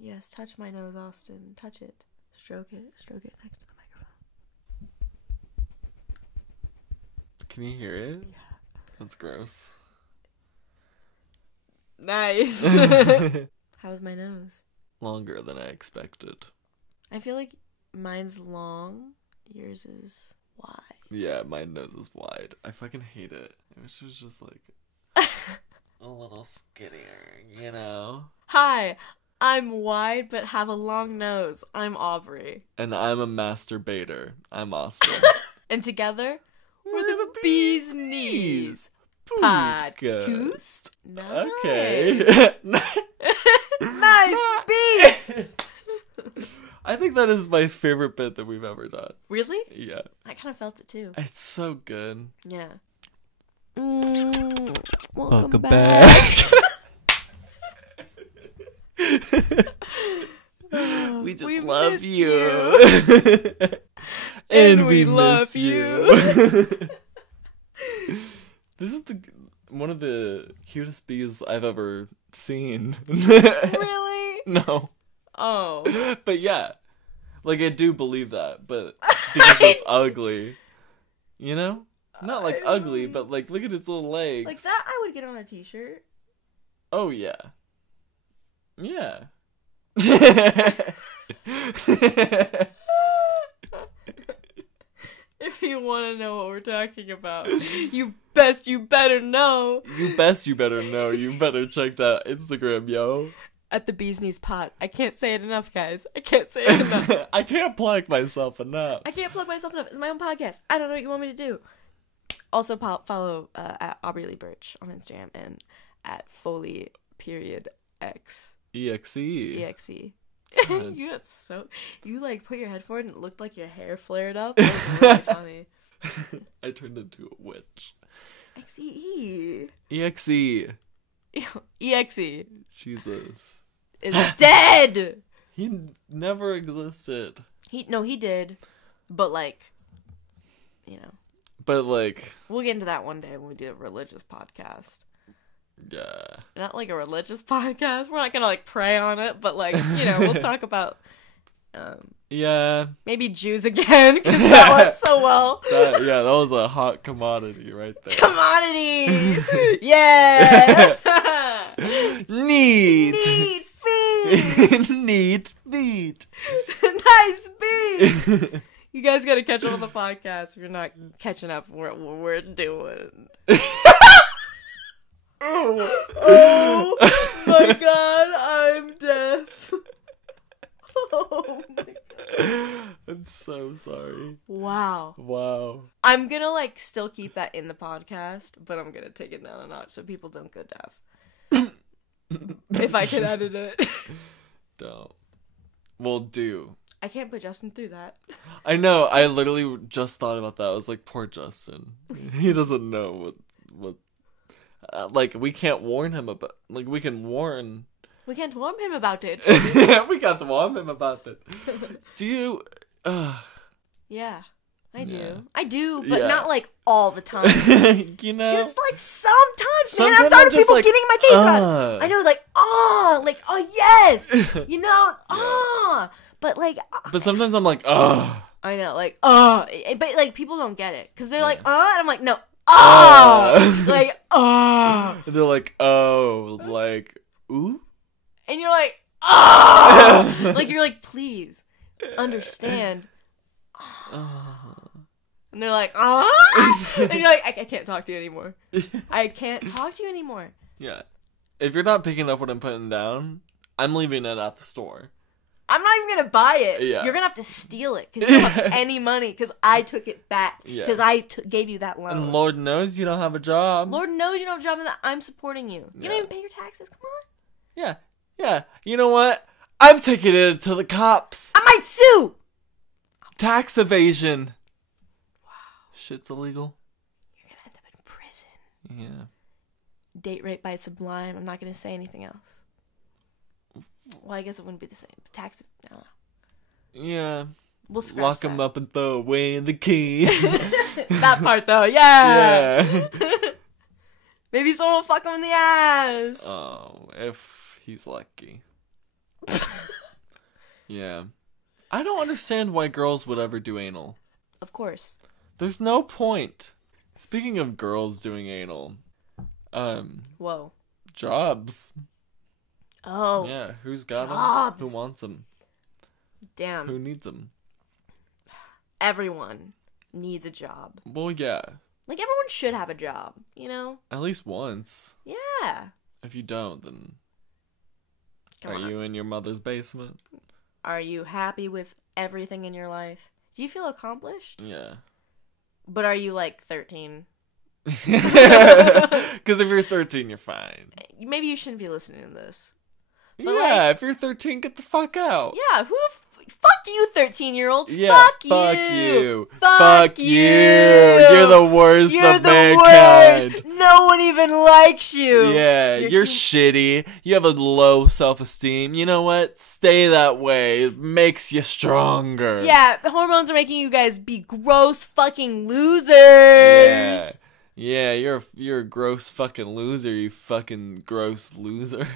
Yes, touch my nose, Austin. Touch it. Stroke it. Stroke it next to the microphone. Can you hear it? Yeah. That's gross. Nice. How's my nose? Longer than I expected. I feel like mine's long. Yours is wide. Yeah, my nose is wide. I fucking hate it. I wish it was just like a little skinnier, you know? Hi, I'm wide but have a long nose. I'm Aubrey. And I'm a masturbator. I'm Austin. And together, we're the Bee's Knees Podcast. Nice. Okay. Nice beat! I think that is my favorite bit that we've ever done. Really? Yeah. I kind of felt it too. It's so good. Yeah. Welcome back. We just love you. And we love you. This is one of the cutest bees I've ever seen. Really? No. Oh. But yeah. Like, I do believe that, but because it's ugly. You know? Not like ugly, but like, look at its little legs. Like that I would get on a t-shirt. Oh, yeah. Yeah. If you want to know what we're talking about, you better know. You better know. You better check that Instagram, yo. At the Bee's Knees Pod. I can't say it enough, guys. I can't say it enough. I can't plug myself enough. I can't plug myself enough. It's my own podcast. I don't know what you want me to do. Also, follow at Aubrey Lee Birch on Instagram and at Foley X. EXE. EXE. You like put your head forward and it looked like your hair flared up. It was really funny. I turned into a witch. XEE. EXE. EXE. Jesus. Is dead! He never existed. He did. But like, you know. But like, we'll get into that one day when we do a religious podcast. yeah. Not like a religious podcast. We're not gonna like pray on it, but like, you know, we'll talk about yeah, maybe Jews again, because that went so well. That was a hot commodity right there. Commodity! Yes! Neat! Neat feet! Neat feet! Nice beat! You guys gotta catch up on the podcast if you're not catching up with what we're doing. Oh my god, I'm deaf. Oh my god. I'm so sorry. Wow. I'm gonna like still keep that in the podcast, but I'm gonna take it down a notch so people don't go deaf. If I can edit it. Don't. Well, do. I can't put Justin through that. I know. I literally just thought about that. I was like, poor Justin. He doesn't know what like, we can't warn him about... Like, we can warn... We can't warn him about it. We can't warn him about it. Do you... Yeah, I do. Yeah. I do, but Yeah. not, like, all the time. You know? Just, like, sometimes, man. I'm Sometimes tired I'm of just people like, getting my case on. I know, like, oh, yes! You know, Yeah. But, like... But sometimes I'm like, ugh. I know, like, but, like, people don't get it. Because they're like, and I'm like, no, like, And they're like, oh, like, ooh? and you're like, like, you're like, please, understand. And they're like, and you're like, I can't talk to you anymore. I can't talk to you anymore. Yeah. If you're not picking up what I'm putting down, I'm leaving it at the store. I'm not even gonna buy it. Yeah. You're gonna have to steal it because you don't have any money because I took it back because Yeah. I gave you that loan. And Lord knows you don't have a job. Lord knows you don't have a job and that I'm supporting you. You Yeah. don't even pay your taxes. Come on. Yeah. Yeah. You know what? I'm taking it to the cops. I might sue. Tax evasion. Wow. Shit's illegal. You're gonna end up in prison. Yeah. Date rape by Sublime. I'm not gonna say anything else. Well, I guess it wouldn't be the same. But tax. I don't know. Yeah. We'll scratch Lock that. him up and throw away the key. That part though, yeah. Yeah. Maybe someone will fuck him in the ass. Oh, if he's lucky. Yeah. I don't understand why girls would ever do anal. Of course. There's no point. Speaking of girls doing anal, Whoa. jobs. Oh. Yeah, who's got Jobs. them? Who wants them? Damn. Who needs them? Everyone needs a job. Well, yeah. Like, everyone should have a job, you know? At least once. Yeah. If you don't, then Come are on. you in your mother's basement? Are you happy with everything in your life? Do you feel accomplished? Yeah. But are you, like, 13? Because if you're 13, you're fine. Maybe you shouldn't be listening to this. But Yeah, if you're 13, get the fuck out. Yeah, fuck you, 13-year-olds. Yeah, fuck you. Fuck you. You're the worst You're of the mankind. worst. No one even likes you. Yeah, you're shitty. You have a low self-esteem. You know what? Stay that way. It makes you stronger. Yeah, hormones are making you guys be gross fucking losers. Yeah. Yeah, you're a gross fucking loser, you fucking gross loser.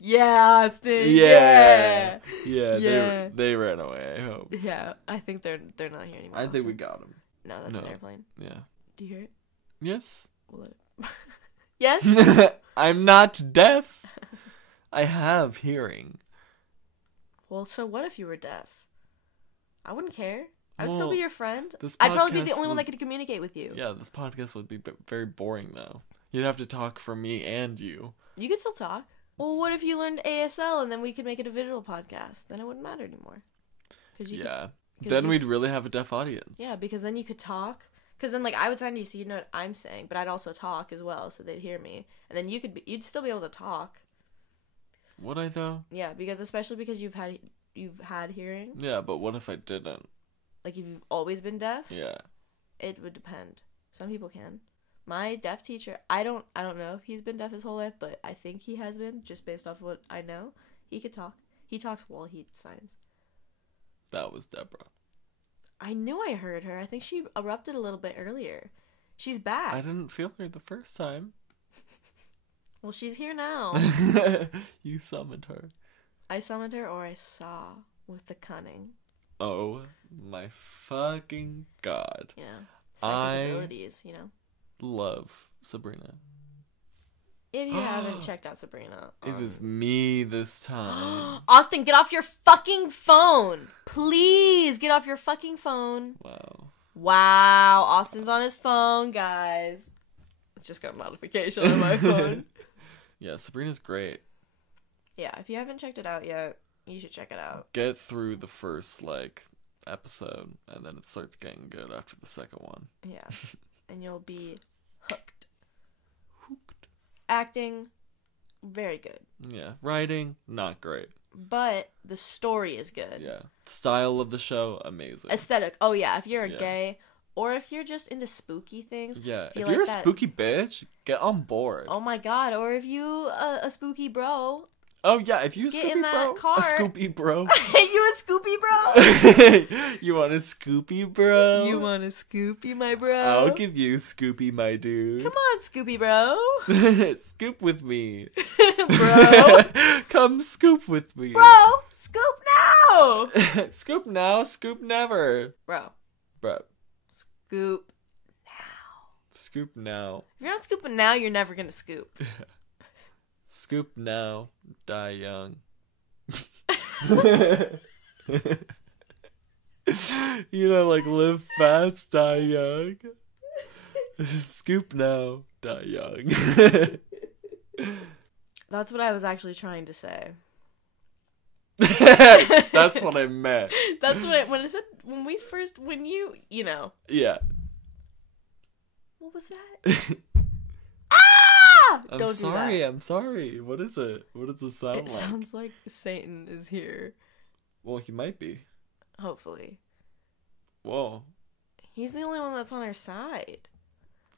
Yeah, Austin. Yeah. Yeah. Yeah, they ran away, I hope. Yeah, I think they're not here anymore. I think we Austin. got them. No, that's an airplane. Yeah. Do you hear it? Yes. We'll let it... Yes? I'm not deaf. I have hearing. Well, so what if you were deaf? I wouldn't care. I would still Well, be your friend. this I'd probably be the podcast only one would- that could communicate with you. Yeah, this podcast would be very boring, though. You'd have to talk for me and you. You could still talk. Well, what if you learned ASL and then we could make it a visual podcast? Then it wouldn't matter anymore. Yeah. 'cause Then you- we'd really have a deaf audience. Yeah, because then you could talk. Because then, like, I would sound to you so you'd know what I'm saying, but I'd also talk as well, so they'd hear me. And then you'd still be able to talk. Would I, though? Yeah, because especially because you've had hearing. Yeah, but what if I didn't? Like, if you've always been deaf, Yeah. it would depend. Some people can. My deaf teacher, I don't know if he's been deaf his whole life, but I think he has been, just based off what I know. He could talk. He talks while he signs. That was Deborah. I knew I heard her. I think she erupted a little bit earlier. She's back. I didn't feel her the first time. Well, she's here now. You summoned her. I summoned her, or I saw with the cunning. Oh my fucking god. Yeah. Psychic abilities, you know. Love Sabrina. If you haven't checked out Sabrina. It was me this time. Austin, get off your fucking phone. Please get off your fucking phone. Wow. Wow. Austin's on his phone, guys. It's just got a notification on my phone. Yeah, Sabrina's great. Yeah, if you haven't checked it out yet, you should check it out. Get through the first, episode, and then it starts getting good after the second one. Yeah. And you'll be hooked. Acting, very good. Yeah. Writing, not great. But the story is good. Yeah. Style of the show, amazing. Aesthetic. Oh, yeah. If you're a Yeah. gay, or if you're just into spooky things. Yeah. If you you're like a that- spooky bitch, get on board. Oh my god. Or if you a spooky bro. Oh, yeah. If you a Get Scoopy in that bro, car. a Scoopy bro. You a Scoopy bro? You want a Scoopy bro? You want a Scoopy, my bro? I'll give you Scoopy, my dude. Come on, Scoopy bro. Scoop with me. Bro. Come scoop with me. Bro, scoop now. Scoop now, scoop never. Bro, Bro. scoop. Scoop now. If you're not scooping now, you're never gonna scoop. Scoop now, die young. You know, live fast, die young. Scoop now, die young. That's what I was actually trying to say. That's what I meant. That's what when you know. Yeah. What was that? Ah! I'm Don't sorry, do that. I'm sorry. What is it? What does it sound It like? sounds like Satan is here. Well, he might be. Hopefully. Whoa. He's the only one that's on our side.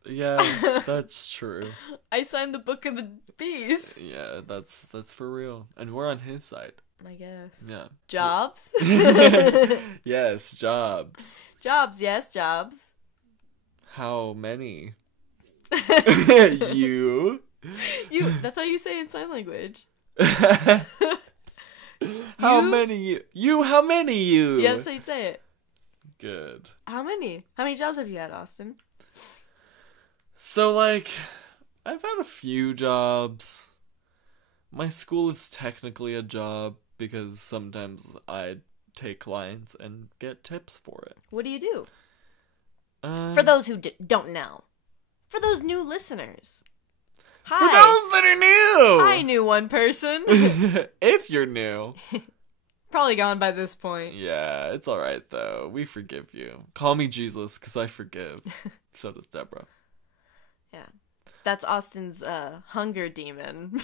Yeah, that's true. I signed the Book of the Beast. Yeah, that's for real. And we're on his side. I guess. Yeah. Jobs? Yes, jobs. Jobs, yes, jobs. How many? You? That's how you say in sign language. How You? many you? You, how many you? Yeah, that's how you'd say it. Good. How many? How many jobs have you had, Austin? So, like, I've had a few jobs. My school is technically a job because sometimes I take clients and get tips for it. What do you do? Um, For those who don't know. For those new listeners. Hi. For those that are new! I knew one person. If you're new. Probably gone by this point. Yeah, it's alright though. We forgive you. Call me Jesus, because I forgive. So does Deborah. Yeah. That's Austin's hunger demon.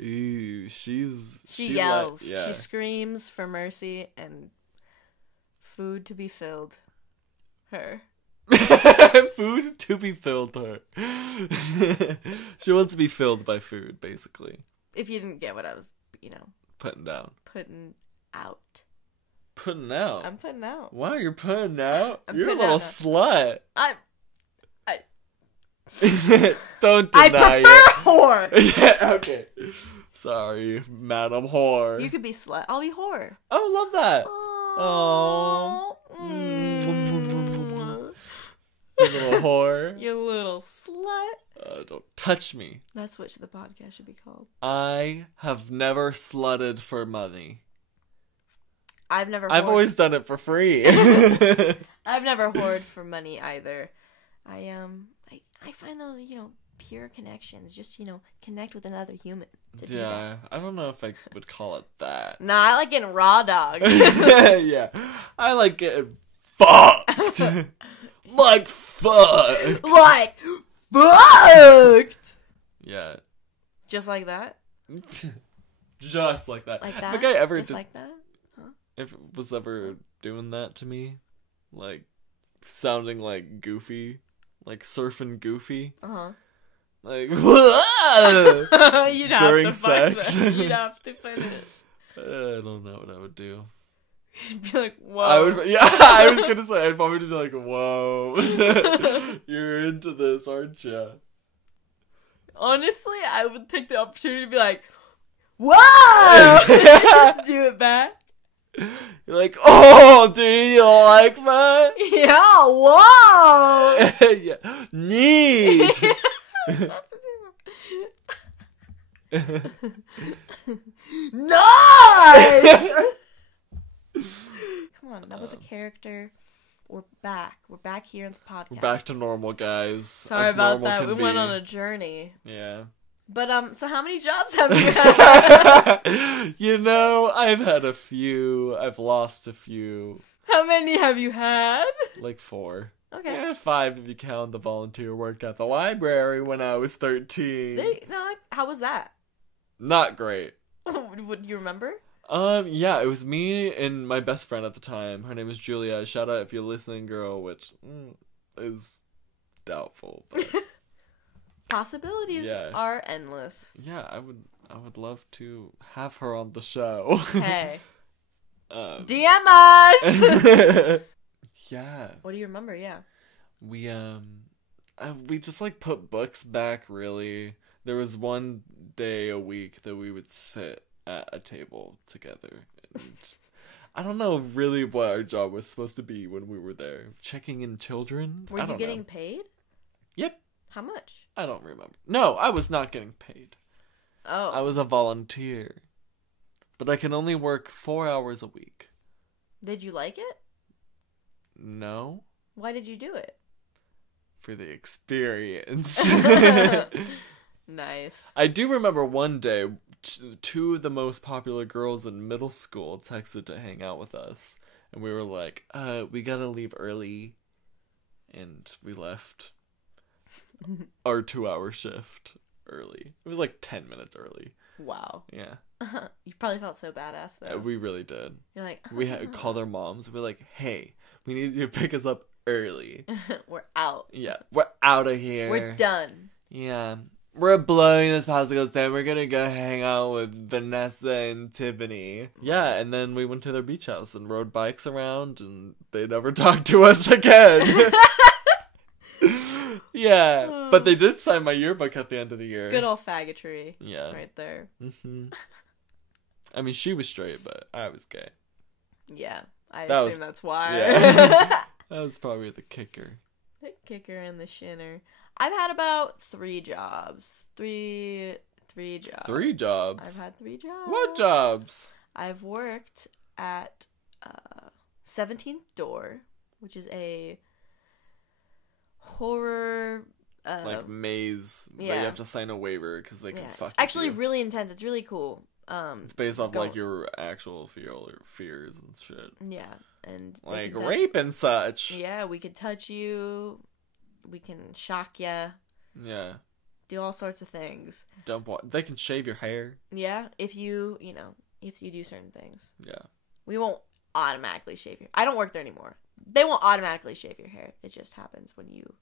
Ooh, she yells. yeah. She screams for mercy and food to be filled. Her. Food to be filled her. She wants to be filled by food, basically. If you didn't get what I was, Putting down. putting out. Putting out. I'm putting out. Wow, you're putting out? I'm You're a putting little out slut. Don't I deny prefer whore! it. Yeah, okay. Sorry, Madam Whore. You could be slut. I'll be whore. Oh, love that. Oh. You little whore. You little slut. Don't touch me. That's what the podcast should be called. I have never slutted for money. I've I've always done it for free. I've never whored for money either. I find those, pure connections. Just, connect with another human. To do that. Yeah, I don't know if I would call it that. Nah, I like getting raw dogged. Yeah, I like getting fucked. Like fuck. Like, fucked! Yeah. Just like that? Just like that. Like I that? think I ever Just did. like that? If it was ever doing that to me, like sounding like Goofy, like surfing Goofy, Uh-huh. like You'd have during to find sex. it. You'd have to find it. I don't know what I would do. You'd be like, whoa. I was gonna say I'd probably be like, whoa, you're into this, aren't you? Honestly, I would take the opportunity to be like, whoa! Just do it back. You're like, oh, dude, you like that? Yeah, whoa! Yeah, neat. Nice! Come on, that was a character. We're back. We're back here in the podcast. We're back to normal, guys. Sorry as about normal that. can We went be. on a journey. Yeah. But, so how many jobs have you had? I've had a few. I've lost a few. How many have you had? Like 4. Okay. Yeah, 5 if you count the volunteer work at the library when I was 13. How was that? Not great. What do you remember? Yeah, it was me and my best friend at the time. Her name is Julia. Shout out if you're listening, girl, which is doubtful. But Possibilities Yeah. are endless. yeah, I would love to have her on the show. Hey. DM us! Yeah. What do you remember? Yeah. We just like put books back, really. There was one day a week that we would sit at a table together. And I don't know really what our job was supposed to be when we were there. Checking in children? Were you getting paid? Yep. How much? I don't remember. No, I was not getting paid. Oh. I was a volunteer. But I can only work 4 hours a week. Did you like it? No. Why did you do it? For the experience. Nice. I do remember one day, 2 of the most popular girls in middle school texted to hang out with us. And we were like, we gotta leave early. And we left our 2-hour shift early. It was like 10 minutes early. Wow. Yeah. You probably felt so badass though. We really did. You're like, We had called our moms. We're like, hey, we need you to pick us up early. we're out. Yeah, we're out of here. We're done. Yeah. We're blowing this popsicle stand. We're gonna go hang out with Vanessa and Tiffany. Yeah, and then we went to their beach house and rode bikes around, and they never talked to us again. Yeah, but they did sign my yearbook at the end of the year. Good old faggotry. Yeah. Right there. Mm-hmm. I mean, she was straight, but I was gay. Yeah, I That assume was- that's why. Yeah. That was probably the kicker. The kicker and the shinner. I've had about 3 jobs. Three jobs. 3 jobs? I've had 3 jobs. What jobs? I've worked at 17th Door, which is a horror Like maze. Yeah. yeah. You have to sign a waiver because they can yeah. fuck It's actually with you. really intense. It's really cool. It's based off go- like your actual fears and shit. Yeah, and they Like can touch- rape and such. Yeah, we could touch you. We can shock you. Yeah. Do all sorts of things. They can shave your hair. Yeah, if you do certain things. Yeah. We won't automatically shave your... I don't work there anymore. They won't automatically shave your hair. It just happens when you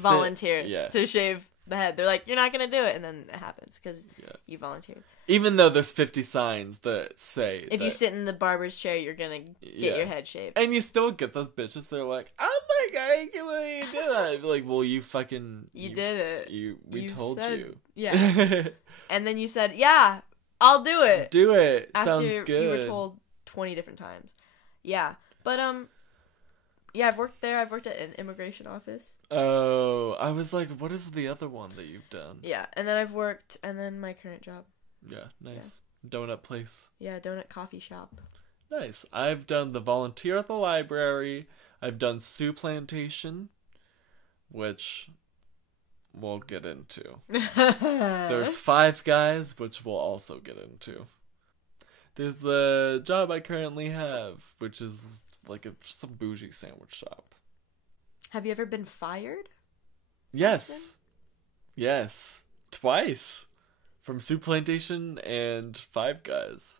volunteer Yeah. to shave the head. They're like, you're not going to do it. And then it happens because Yeah. you volunteered. Even though there's 50 signs that say If that, you sit in the barber's chair, you're going to get Yeah. your head shaved. and you still get those bitches, they're like, oh my god, I can't believe you did that. I'd be like, well, you fucking... You did it. We You told said- you. Yeah. And then you said, yeah, I'll do it. Do it. After Sounds good. you were told 20 different times. Yeah. But, yeah, I've worked there. I've worked at an immigration office. Oh, I was like, what is the other one that you've done? Yeah. And then my current job. Yeah, nice. Donut place. Yeah, donut coffee shop. Nice. I've done the volunteer at the library. I've done Sioux Plantation, which we'll get into. There's Five Guys, which we'll also get into. There's the job I currently have, which is like some bougie sandwich shop. Have you ever been fired? Yes. Yes. Twice. From Sioux Plantation and Five Guys.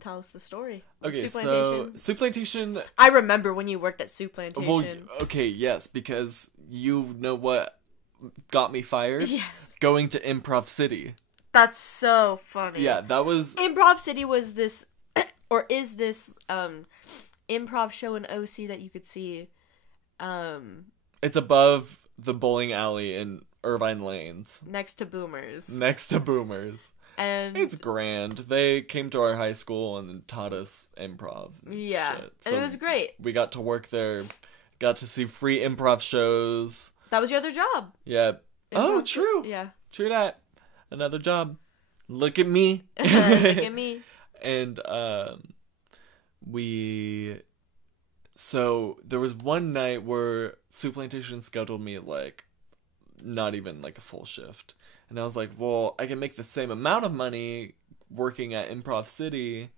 Tell us the story. Okay, Sioux so Plantation? Sioux Plantation... I remember when you worked at Sioux Plantation. Well, okay, yes, because you know what got me fired? Yes. Going to Improv City. That's so funny. Yeah, that was... Improv City was this, or is this, improv show in OC that you could see, It's above the bowling alley in Irvine Lanes. next to Boomers. Next to Boomers. And It's grand. They came to our high school and then taught us improv. yeah, shit. and it So was great. we got to work there, got to see free improv shows. That was your other job. Yeah. Oh, Improv- true. Yeah. True that. Another job. Look at me. Look at me. And so there was one night where Sioux Plantation scheduled me like not even like a full shift. And I was like, well, I can make the same amount of money working at Improv City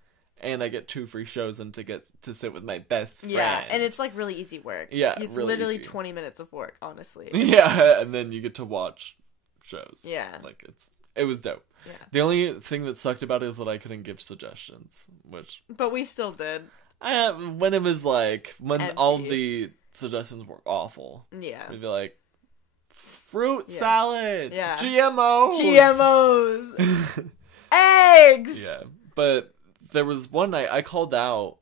and I get 2 free shows and to get to sit with my best friend. Yeah, and it's like really easy work. Yeah, it's really literally easy. 20 minutes of work, honestly. Yeah, and then you get to watch shows. Yeah. Like it was dope. Yeah. The only thing that sucked about it is that I couldn't give suggestions, which But we still did. when it was like when all Empty. the suggestions were awful, Yeah. we'd be like fruit Yeah. salad, Yeah. GMOs, GMOs. Eggs. Yeah, but there was one night I called out,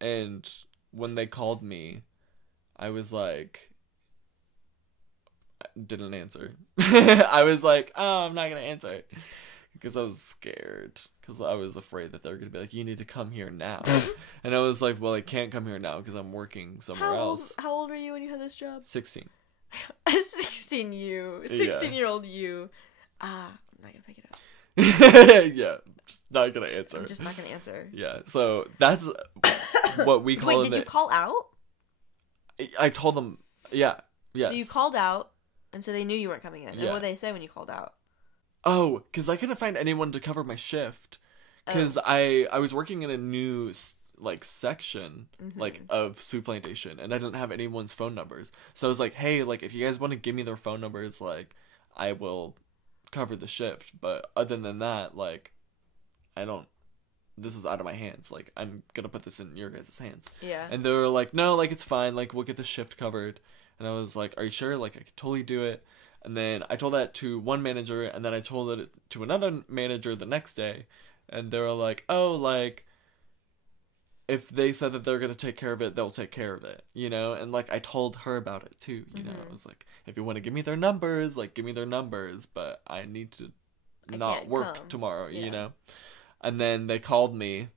and when they called me, I was like, I didn't answer. I was like, oh, I'm not gonna answer because I was scared. Because I was afraid that they were going to be like, you need to come here now. And I was like, well, I can't come here now because I'm working somewhere else. How old were you when you had this job? 16. 16-year-old you. I'm not gonna pick it up. Yeah, just not going to answer. I'm just not gonna answer. Yeah, so that's what we call Wait, did you call out? I told them, yeah, yes. So you called out, and so they knew you weren't coming in. And Yeah. what did they say when you called out? Oh, because I couldn't find anyone to cover my shift. Because I was working in a new like section like of Sioux Plantation, and I didn't have anyone's phone numbers. So I was like, hey, like if you guys want to give me their phone numbers, like I will cover the shift. But other than that, like I don't. This is out of my hands. Like I'm gonna put this in your guys' hands. Yeah. And they were like, no, like it's fine. Like we'll get the shift covered. And I was like, are you sure? Like I could totally do it. And then I told that to one manager, and then I told it to another manager the next day. And they were like, oh, like, if they said that they're going to take care of it, they'll take care of it, you know? And, like, I told her about it, too, you know? I was like, if you want to give me their numbers, like, give me their numbers, but I need to not can't work come. tomorrow, Yeah. you know? And then they called me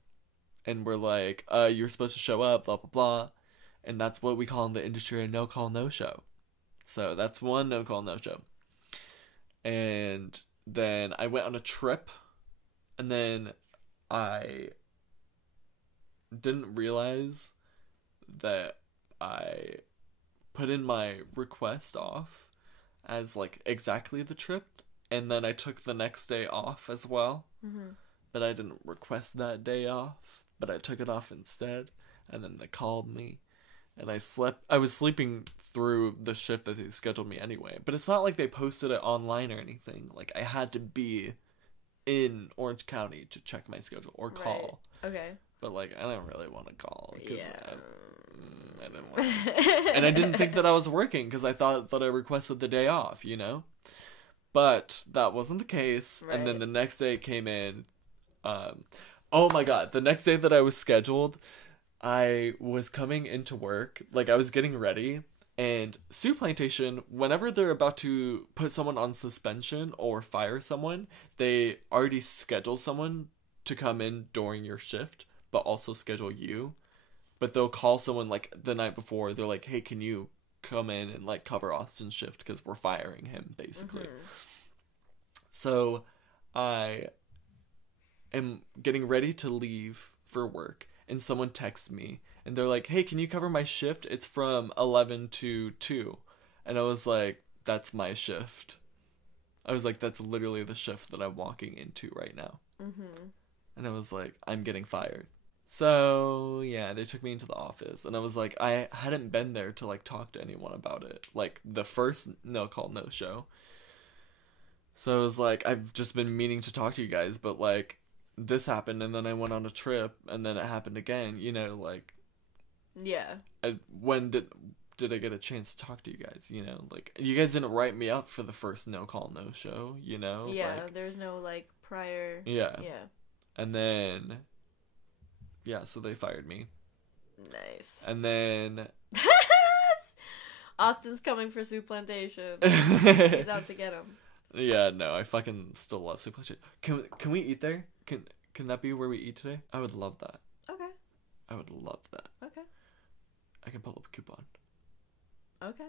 and were like, you're supposed to show up, blah, blah, blah. And that's what we call in the industry a no-call, no-show. So that's one no-call, no-show. And then I went on a trip. And then I didn't realize that I put in my request off as, like, exactly the trip. And then I took the next day off as well. Mm-hmm. But I didn't request that day off. But I took it off instead. And then they called me. And I was sleeping through the shift that they scheduled me anyway. But it's not like they posted it online or anything. Like, I had to be in Orange County to check my schedule or call. Right. Okay. But, like, I didn't really want to call. Cause Yeah. I didn't want to. And I didn't think that I was working because I thought that I requested the day off, you know? But that wasn't the case. Right. And then the next day it came in. Oh my god. The next day that I was scheduled, I was coming into work. Like, I was getting ready. And Soup Plantation, whenever they're about to put someone on suspension or fire someone, they already schedule someone to come in during your shift, but also schedule you. But they'll call someone, like, the night before. They're like, hey, can you come in and, like, cover Austin's shift because we're firing him, basically. Mm-hmm. So I am getting ready to leave for work, and someone texts me, and they're like, hey, can you cover my shift? It's from 11 to 2. And I was like, that's my shift. I was like, that's literally the shift that I'm walking into right now. Mm-hmm. And I was like, I'm getting fired. So, yeah, they took me into the office. And I was like, I hadn't been there to, like, talk to anyone about it. Like, the first no call, no show. So I was like, I've just been meaning to talk to you guys. But, like, this happened. And then I went on a trip. And then it happened again. You know, like... Yeah. When did I get a chance to talk to you guys? You know, like, you guys didn't write me up for the first no call, no show, you know? Yeah, like, there's no, like, prior... Yeah. Yeah. And then... Yeah, so they fired me. Nice. And then... Austin's coming for Soup Plantation. He's out to get him. Yeah, no, I fucking still love Soup Plantation. Can we eat there? Can that be where we eat today? I would love that. Okay. I would love that. Okay. I can pull up a coupon. Okay.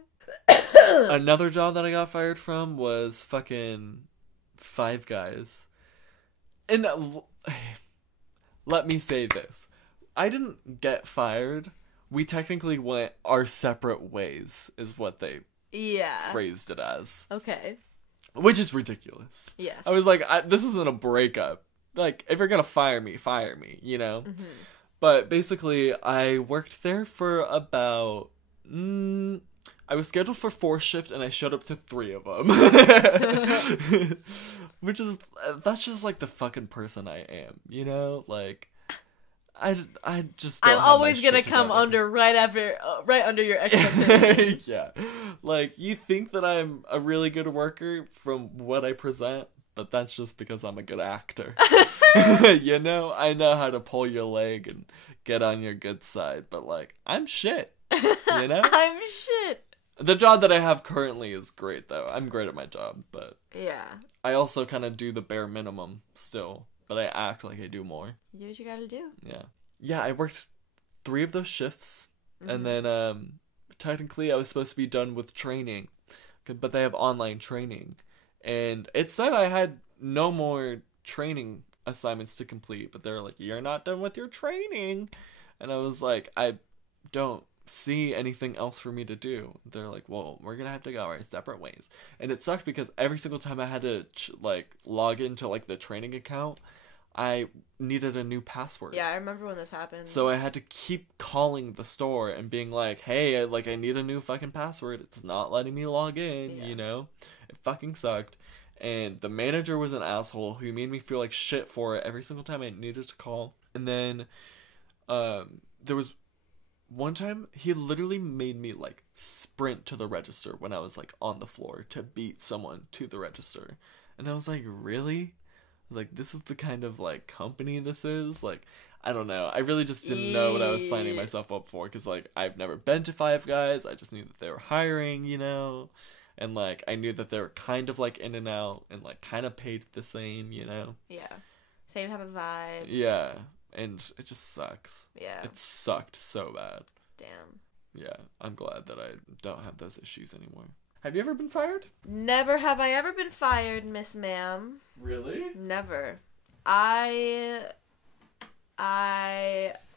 Another job that I got fired from was fucking Five Guys. And let me say this. I didn't get fired. We technically went our separate ways, is what they phrased it as. Okay. Which is ridiculous. Yes. I was like, this isn't a breakup. Like, if you're gonna fire me, you know? Mm-hmm. But basically, I worked there for about... I was scheduled for 4 shifts, and I showed up to 3 of them. Which is... That's just, like, the fucking person I am, you know? Like... I just don't I'm have always my gonna shit come together. under right under your expectations. Yeah. Like, you think that I'm a really good worker from what I present, but that's just because I'm a good actor. You know? I know how to pull your leg and get on your good side, but, like, I'm shit. You know? I'm shit. The job that I have currently is great, though. I'm great at my job, but... Yeah. I also kind of do the bare minimum still, but I act like I do more. Do what you gotta do. Yeah. Yeah, I worked 3 of those shifts, and then, technically I was supposed to be done with training, but they have online training, and it said I had no more training assignments to complete, but they're like, you're not done with your training, and I was like, I don't see anything else for me to do. They're like, well, we're gonna have to go our separate ways, and it sucked because every single time I had to log into like the training account, I needed a new password. Yeah, I remember when this happened. So I had to keep calling the store and being like, hey, I need a new fucking password. It's not letting me log in, you know? It fucking sucked. And the manager was an asshole who made me feel like shit for it every single time I needed to call. And then there was one time he literally made me like sprint to the register when I was like on the floor to beat someone to the register. And I was like, really? Like, this is the kind of, like, company this is? Like, I don't know. I really just didn't know what I was signing myself up for. Because, like, I've never been to Five Guys. I just knew that they were hiring, you know? And, like, I knew that they were kind of, like, in and out. And, like, kind of paid the same, you know? Yeah. Same type of vibe. Yeah, and it just sucks. Yeah. It sucked so bad. Damn. Yeah, I'm glad that I don't have those issues anymore. Have you ever been fired? Never have I ever been fired, Miss Ma'am. Really? Never. I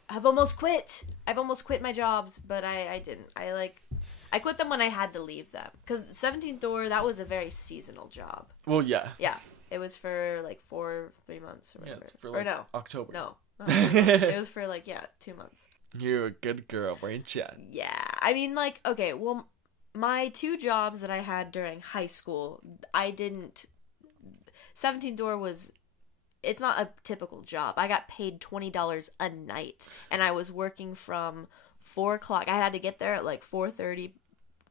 have almost quit. I've almost quit my jobs, but I didn't. I quit them when I had to leave them. Because 17th Door, that was a very seasonal job. Well, yeah. Yeah. It was for like 3 months or whatever. Yeah, it's for like October. No. It was for like, 2 months. You were a good girl, weren't you? Yeah. I mean, like, okay, well, my 2 jobs that I had during high school, I didn't... 17th Door was... It's not a typical job. I got paid $20 a night, and I was working from 4 o'clock. I had to get there at like 4:30,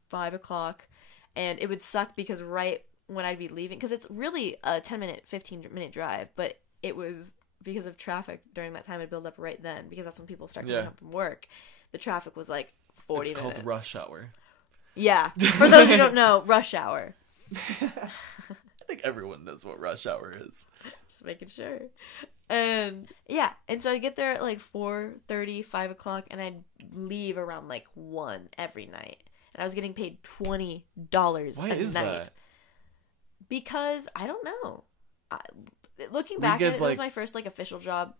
5 o'clock, and it would suck because right when I'd be leaving, because it's really a 10-minute, 15-minute drive, but it was because of traffic during that time. It'd build up right then, because that's when people start coming home from work. The traffic was like 40 minutes. It's called rush hour. Yeah. For those who don't know, rush hour. I think everyone knows what rush hour is. Just making sure. And yeah, and so I'd get there at like 4:30, 5 o'clock, and I'd leave around like 1 every night. And I was getting paid $20 Why a is night. that? Because I don't know. Looking back at it, it was my first like official job.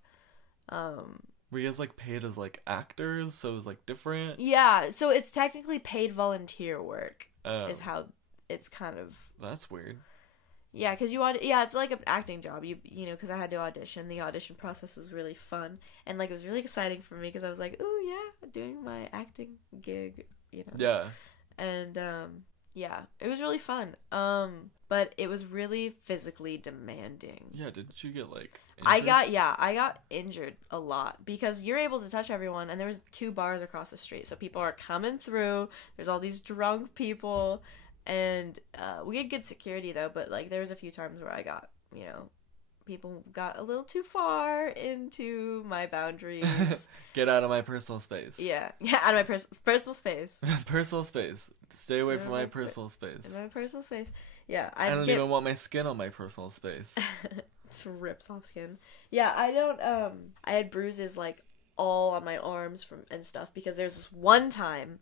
Were you guys like paid as like actors, so it was like different? Yeah, so it's technically paid volunteer work. Oh. Is how it's kind of. That's weird. Yeah, because it's like an acting job. You know, because I had to audition. The audition process was really fun, and like it was really exciting for me because I was like, oh yeah, doing my acting gig, you know. Yeah. And yeah, it was really fun. But it was really physically demanding. Yeah, didn't you get like injured? I got injured a lot because you're able to touch everyone, and there was 2 bars across the street, so people are coming through. There's all these drunk people. And we had good security, though, but, like, there was a few times where I got, you know, people got a little too far into my boundaries. Get out of my personal space. Yeah, out of my personal space. Personal space. Stay away from my personal space. In my personal space. Yeah. I don't even want my skin on my personal space. It rips off skin. Yeah, I don't, I had bruises, like, all on my arms and stuff, because there's this one time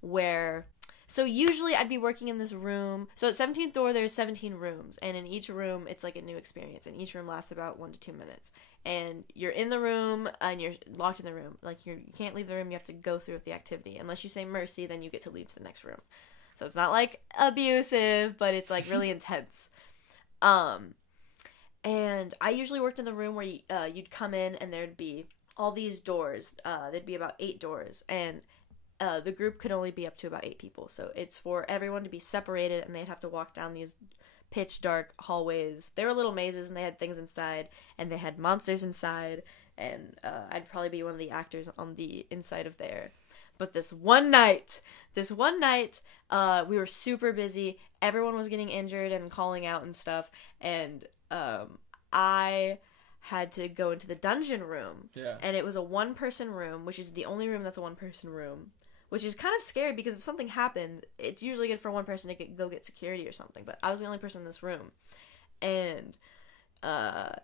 where... So usually I'd be working in this room. So at 17th Door, there's 17 rooms. And in each room, it's like a new experience. And each room lasts about 1 to 2 minutes. And you're in the room, and you're locked in the room. Like, you can't leave the room. You have to go through with the activity. Unless you say mercy, then you get to leave to the next room. So it's not, like, abusive, but it's, like, really intense. And I usually worked in the room where you'd come in, and there'd be all these doors. There'd be about 8 doors. And... the group could only be up to about 8 people, so it's for everyone to be separated, and they'd have to walk down these pitch dark hallways. They were little mazes, and they had things inside, and they had monsters inside, and I'd probably be one of the actors on the inside of there. But this one night, we were super busy. Everyone was getting injured and calling out and stuff, and I had to go into the dungeon room. Yeah. And it was a 1-person room, which is the only room that's a 1-person room. Which is kind of scary because if something happened, it's usually good for one person to go get security or something. But I was the only person in this room. And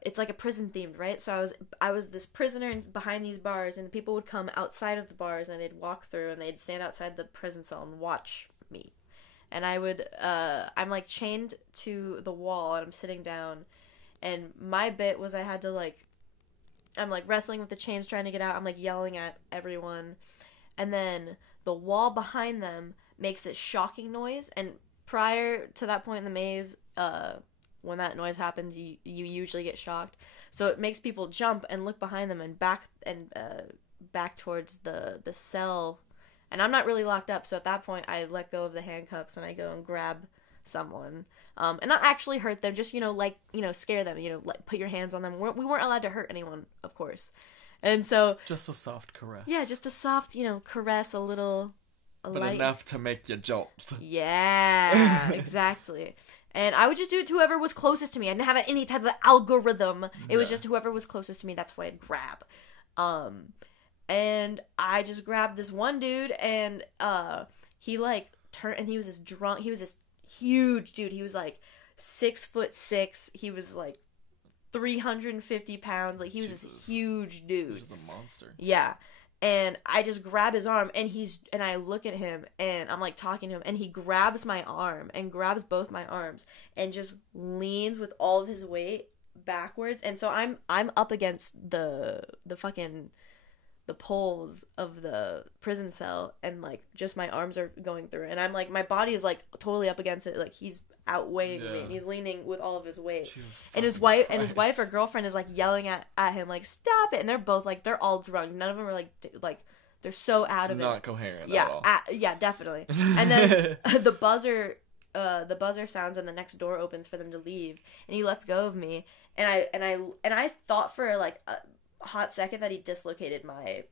it's like a prison themed, right? So I was this prisoner behind these bars, and people would come outside of the bars, and they'd walk through, and they'd stand outside the prison cell and watch me. And I'm like chained to the wall, and I'm sitting down. And my bit was I had to I'm like wrestling with the chains trying to get out. I'm like yelling at everyone. And then the wall behind them makes this shocking noise. And prior to that point in the maze, when that noise happens, you usually get shocked. So it makes people jump and look behind them and back towards the cell. And I'm not really locked up. So at that point, I let go of the handcuffs and I go and grab someone. And not actually hurt them, just, scare them, put your hands on them. We weren't allowed to hurt anyone, of course. And so... Just a soft caress. Yeah, just a soft, caress, but light... enough to make you jump. Yeah, exactly. And I would just do it to whoever was closest to me. I didn't have any type of algorithm. It was just whoever was closest to me, that's who I'd grab. And I just grabbed this one dude, and he, turned, and he was this huge dude. He was 6'6". He was 350 pounds. Like, he was Jesus. this huge dude. He's a monster. Yeah. And I just grab his arm, and I look at him, and I'm, like, talking to him, and he grabs my arm, and grabs both my arms, and just leans with all of his weight backwards. And so I'm up against the fucking, the poles of the prison cell, and, like, just my arms are going through, and I'm, like, my body is, like, totally up against it, like, he's outweighing me, and he's leaning with all of his weight. And his wife or girlfriend is, like, yelling at him, like, stop it. And they're both, like, they're all drunk. None of them are, like they're so out of it. Not coherent yeah, at all. Yeah, definitely. And then the buzzer sounds, and the next door opens for them to leave, and he lets go of me, and I thought for, like, a hot second that he dislocated my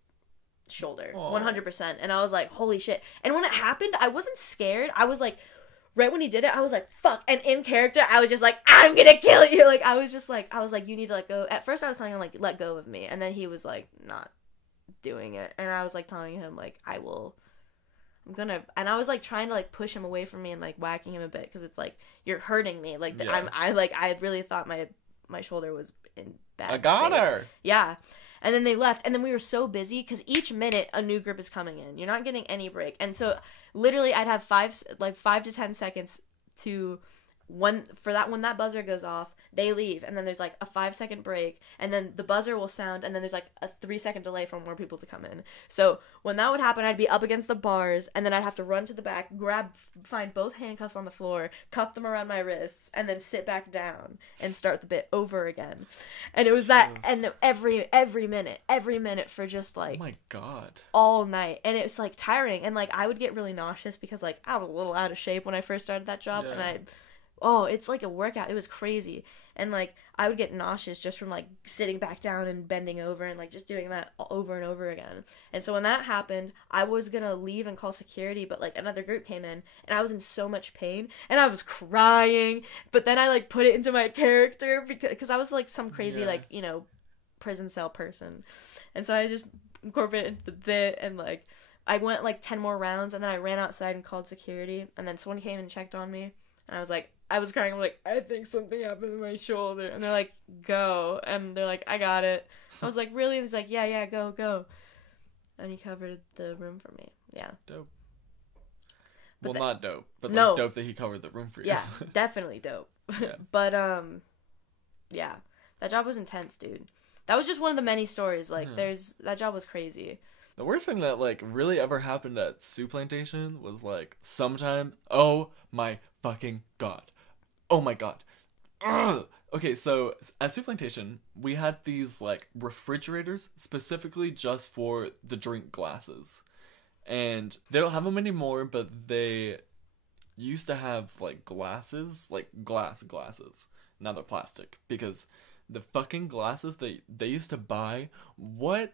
shoulder. 100%. And I was like, holy shit. And when it happened, I wasn't scared. I was like, right when he did it, I was like, fuck. And in character, I was just like, I'm gonna kill you. Like, I was like, you need to let go. At first, I was telling him, like, let go of me. And then he was, like, not doing it. And I was, like, telling him, like, and I was, like, trying to, like, push him away from me and, like, whacking him a bit. Because it's, like, you're hurting me. Like, yeah. I really thought my shoulder was in bad I got shape. her. Yeah. And then they left, and then we were so busy, because each minute a new group is coming in. You're not getting any break. And so, literally, I'd have 5 to 10 seconds when that buzzer goes off, they leave, and then there's, like, a 5-second break, and then the buzzer will sound, and then there's, like, a 3-second delay for more people to come in. So, when that would happen, I'd be up against the bars, and then I'd have to run to the back, find both handcuffs on the floor, cuff them around my wrists, and then sit back down and start the bit over again. And it was that, and every minute for just, like, oh my god, all night. And it was, like, tiring, and, like, I would get really nauseous because, like, I was a little out of shape when I first started that job, and it's like a workout. It was crazy. And, like, I would get nauseous just from, like, sitting back down and bending over and, like, just doing that over and over again. And so when that happened, I was gonna leave and call security, but, like, another group came in, and I was in so much pain, and I was crying, but then I, like, put it into my character because I was, like, some crazy, like, you know, prison cell person. And so I just incorporated it into the bit, and, like, I went, like, 10 more rounds, and then I ran outside and called security, and then someone came and checked on me, and I was like, I was crying. I'm like, I think something happened to my shoulder. And they're like, go. And they're like, I got it. I was like, really? And he's like, yeah, go. And he covered the room for me. Yeah. Dope. Well, not dope, but, like, no. Dope that he covered the room for you. Yeah, definitely dope. Yeah. But, yeah. That job was intense, dude. That was just one of the many stories. Like, that job was crazy. The worst thing that, like, really ever happened at Sioux Plantation was, like, sometime, oh my fucking god. Oh my god. Ugh. Okay, so at Sioux Plantation, we had these, like, refrigerators specifically just for the drink glasses. And they don't have them anymore, but they used to have, like, glasses, like, glasses. Now they're plastic. Because the fucking glasses they used to buy, whatever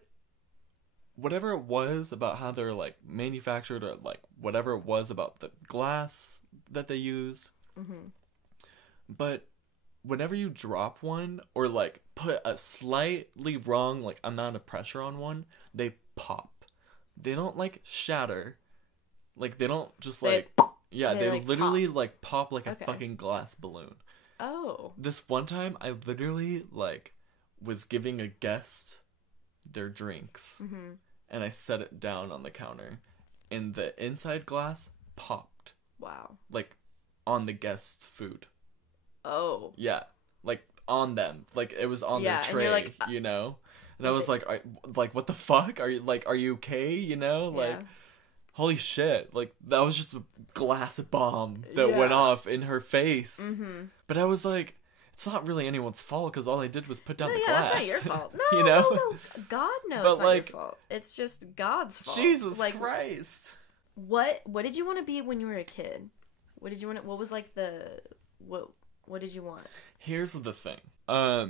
it was about how they're, like, manufactured, or, like, whatever it was about the glass that they use. Mm-hmm. But whenever you drop one, or, like, put a slightly wrong, like, amount of pressure on one, they pop. They don't, like, shatter. Like, they don't just, like... they like, literally, like, pop like a fucking glass balloon. Oh. This one time, I literally, like, was giving a guest their drinks. Mm-hmm. And I set it down on the counter. And the inside glass popped. Wow. Like, on the guest's food. Oh. Yeah. Like, on them. Like, it was on their tray, and you're like, you know? And I was like, what the fuck? Are you okay? You know? Yeah. Like, holy shit. Like, that was just a glass bomb that went off in her face. Mm-hmm. But I was like, it's not really anyone's fault, because all they did was put down the glass. That's not your fault. No, you know? no. God knows but, it's like, not your fault. It's just God's fault. Jesus like, Christ. What did you want to be when you were a kid? What did you want? What was, like, what did you want? Here's the thing. I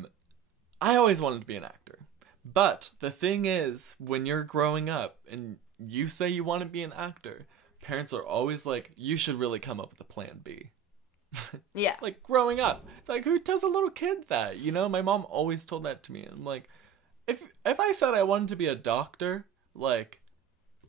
always wanted to be an actor. But the thing is, when you're growing up and you say you want to be an actor, parents are always like, you should really come up with a plan B. Yeah. Like, growing up. It's like, who tells a little kid that? You know, my mom always told that to me. And I'm like, if I said I wanted to be a doctor, like,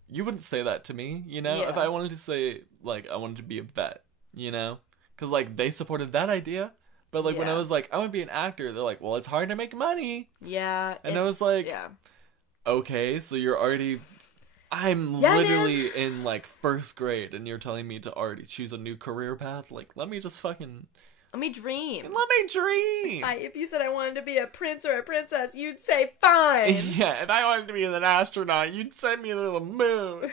you wouldn't say that to me, you know? Yeah. If I wanted to say, like, I wanted to be a vet, you know? Because, like, they supported that idea, But like when I Yeah. was like, I want to be an actor, they're like, well, it's hard to make money. Yeah. And I was it's- like, yeah. Okay, so you're already. I'm Yeah, literally in like first grade, and you're telling me to already choose a new career path. Like, let me just fucking Let me dream. let me dream. If you said I wanted to be a prince or a princess, you'd say fine. Yeah, if I wanted to be an astronaut, you'd send me to the moon.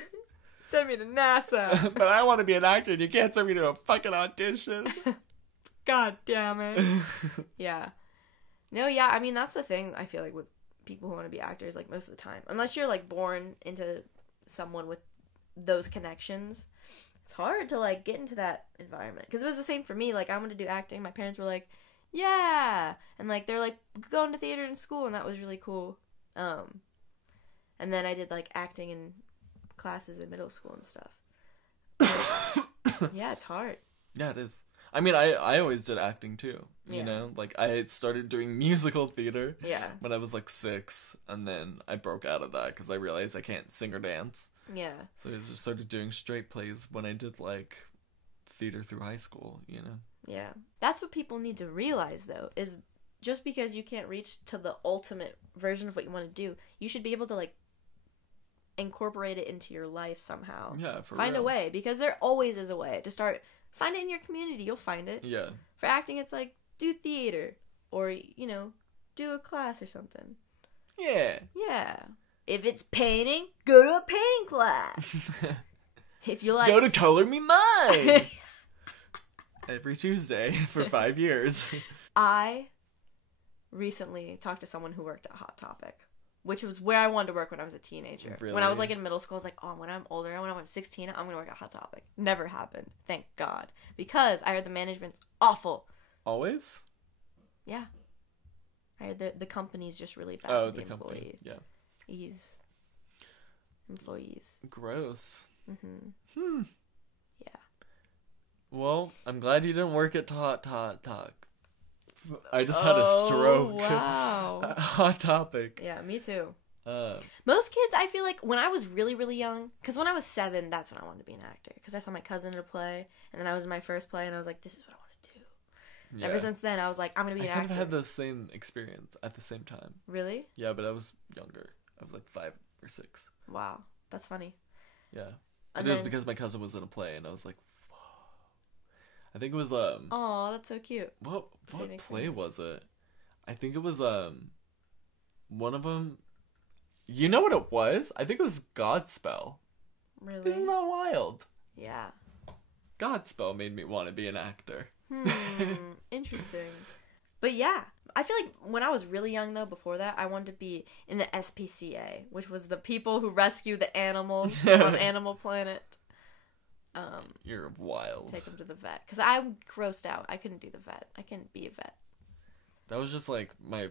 Send me to NASA. But I want to be an actor, and you can't send me to a fucking audition. God damn it. Yeah. No, yeah, I mean, that's the thing, I feel like, with people who want to be actors, like, most of the time. Unless you're, like, born into someone with those connections, it's hard to, like, get into that environment. Because it was the same for me. Like, I wanted to do acting. My parents were like, yeah. And, like, they're like, going to theater in school, and that was really cool. And then I did, like, acting in classes in middle school and stuff. Yeah, it's hard. Yeah, it is. I mean, I always did acting too. You Yeah. know, like I started doing musical theater Yeah. when I was like 6, and then I broke out of that because I realized I can't sing or dance. Yeah. So I just started doing straight plays when I did like theater through high school. You know. Yeah. That's what people need to realize, though, is just because you can't reach to the ultimate version of what you want to do, you should be able to, like, incorporate it into your life somehow. Yeah, for Find real. a way, because there always is a way to start. Find it in your community. You'll find it. Yeah. For acting, it's like, do theater. Or, you know, do a class or something. Yeah. Yeah. If it's painting, go to a painting class. If you like... Go to Color Me Mine every Tuesday for 5 years. I recently talked to someone who worked at Hot Topic, which was where I wanted to work when I was a teenager. Really? When I was like in middle school, I was like, oh, when I'm older, when I'm 16, I'm gonna work at Hot Topic. Never happened, thank God, because I heard the management's awful. Always? Yeah, I heard the company's just really bad Oh, to the the company. employees. Yeah. Employees. Gross. Mm-hmm. Yeah. Well, I'm glad you didn't work at Hot Talk. I just had a stroke. Wow. Hot Topic. Yeah, me too. Uh, Most kids, I feel like, when I was really, really young, because when I was 7, that's when I wanted to be an actor. Because I saw my cousin in a play, and then I was in my first play, and I was like, this is what I want to do. yeah. Ever since then, I was like, I'm going to be I an kind actor. of had the same experience at the same time. Really? Yeah, but I was younger. I was like 5 or 6. Wow. That's funny. Yeah. And it was then- because my cousin was in a play, and I was like, whoa. I think it was, Oh, that's so cute. what Same play experience. was it? I think it was, one of them. You know what it was? I think it was Godspell. Really? Isn't that wild? Yeah. Godspell made me want to be an actor. Interesting. But yeah, I feel like when I was really young, though, before that, I wanted to be in the SPCA, which was the people who rescue the animals on Animal Planet. You're wild. Take them to the vet. Because I'm grossed out. I couldn't do the vet. I couldn't be a vet. That was just like my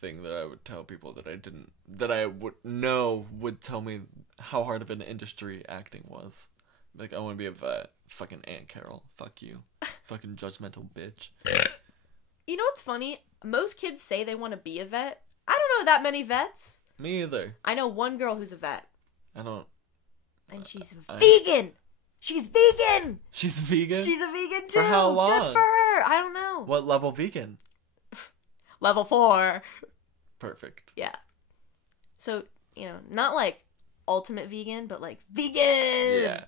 thing that I would tell people that I would know would tell me how hard of an industry acting was. Like, I want to be a vet. Fucking Aunt Carol. Fuck you. Fucking judgmental bitch. You know what's funny? Most kids say they want to be a vet. I don't know that many vets. Me either. I know one girl who's a vet. I don't. And she's vegan! She's vegan! She's vegan? She's a vegan too! For how long? Good for her! I don't know. What level vegan? Level 4. Perfect. Yeah. So, you know, not like ultimate vegan, but like vegan! Yeah.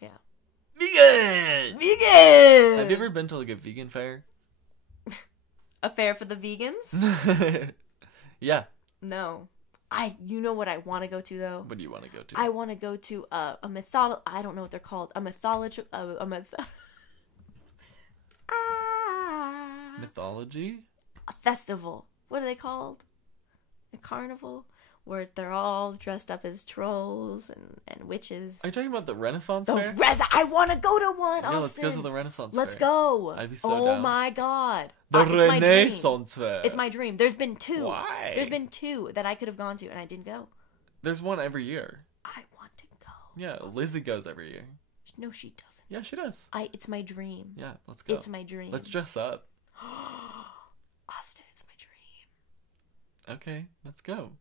Yeah. Vegan! Vegan! Have you ever been to like a vegan fair? A fair for the vegans? Yeah. No. You know what I want to go to, though? What do you want to go to? I want to go to I don't know what they're called. Mythology? A festival. What are they called? A carnival? Where they're all dressed up as trolls and witches. Are you talking about the Renaissance The fair? I want to go to one, Yeah, let's Austin. go to the Renaissance Let's fair. go. I'd be so Oh down. my god. The It's my dream. Renaissance fair. It's my dream. There's been 2. Why? There's been 2 that I could have gone to and I didn't go. There's one every year. I want to go. Yeah, Lizzie goes every year. No, she doesn't. Yeah, she does. It's my dream. Yeah, let's go. It's my dream. Let's dress up. Austin, it's my dream. Okay, let's go.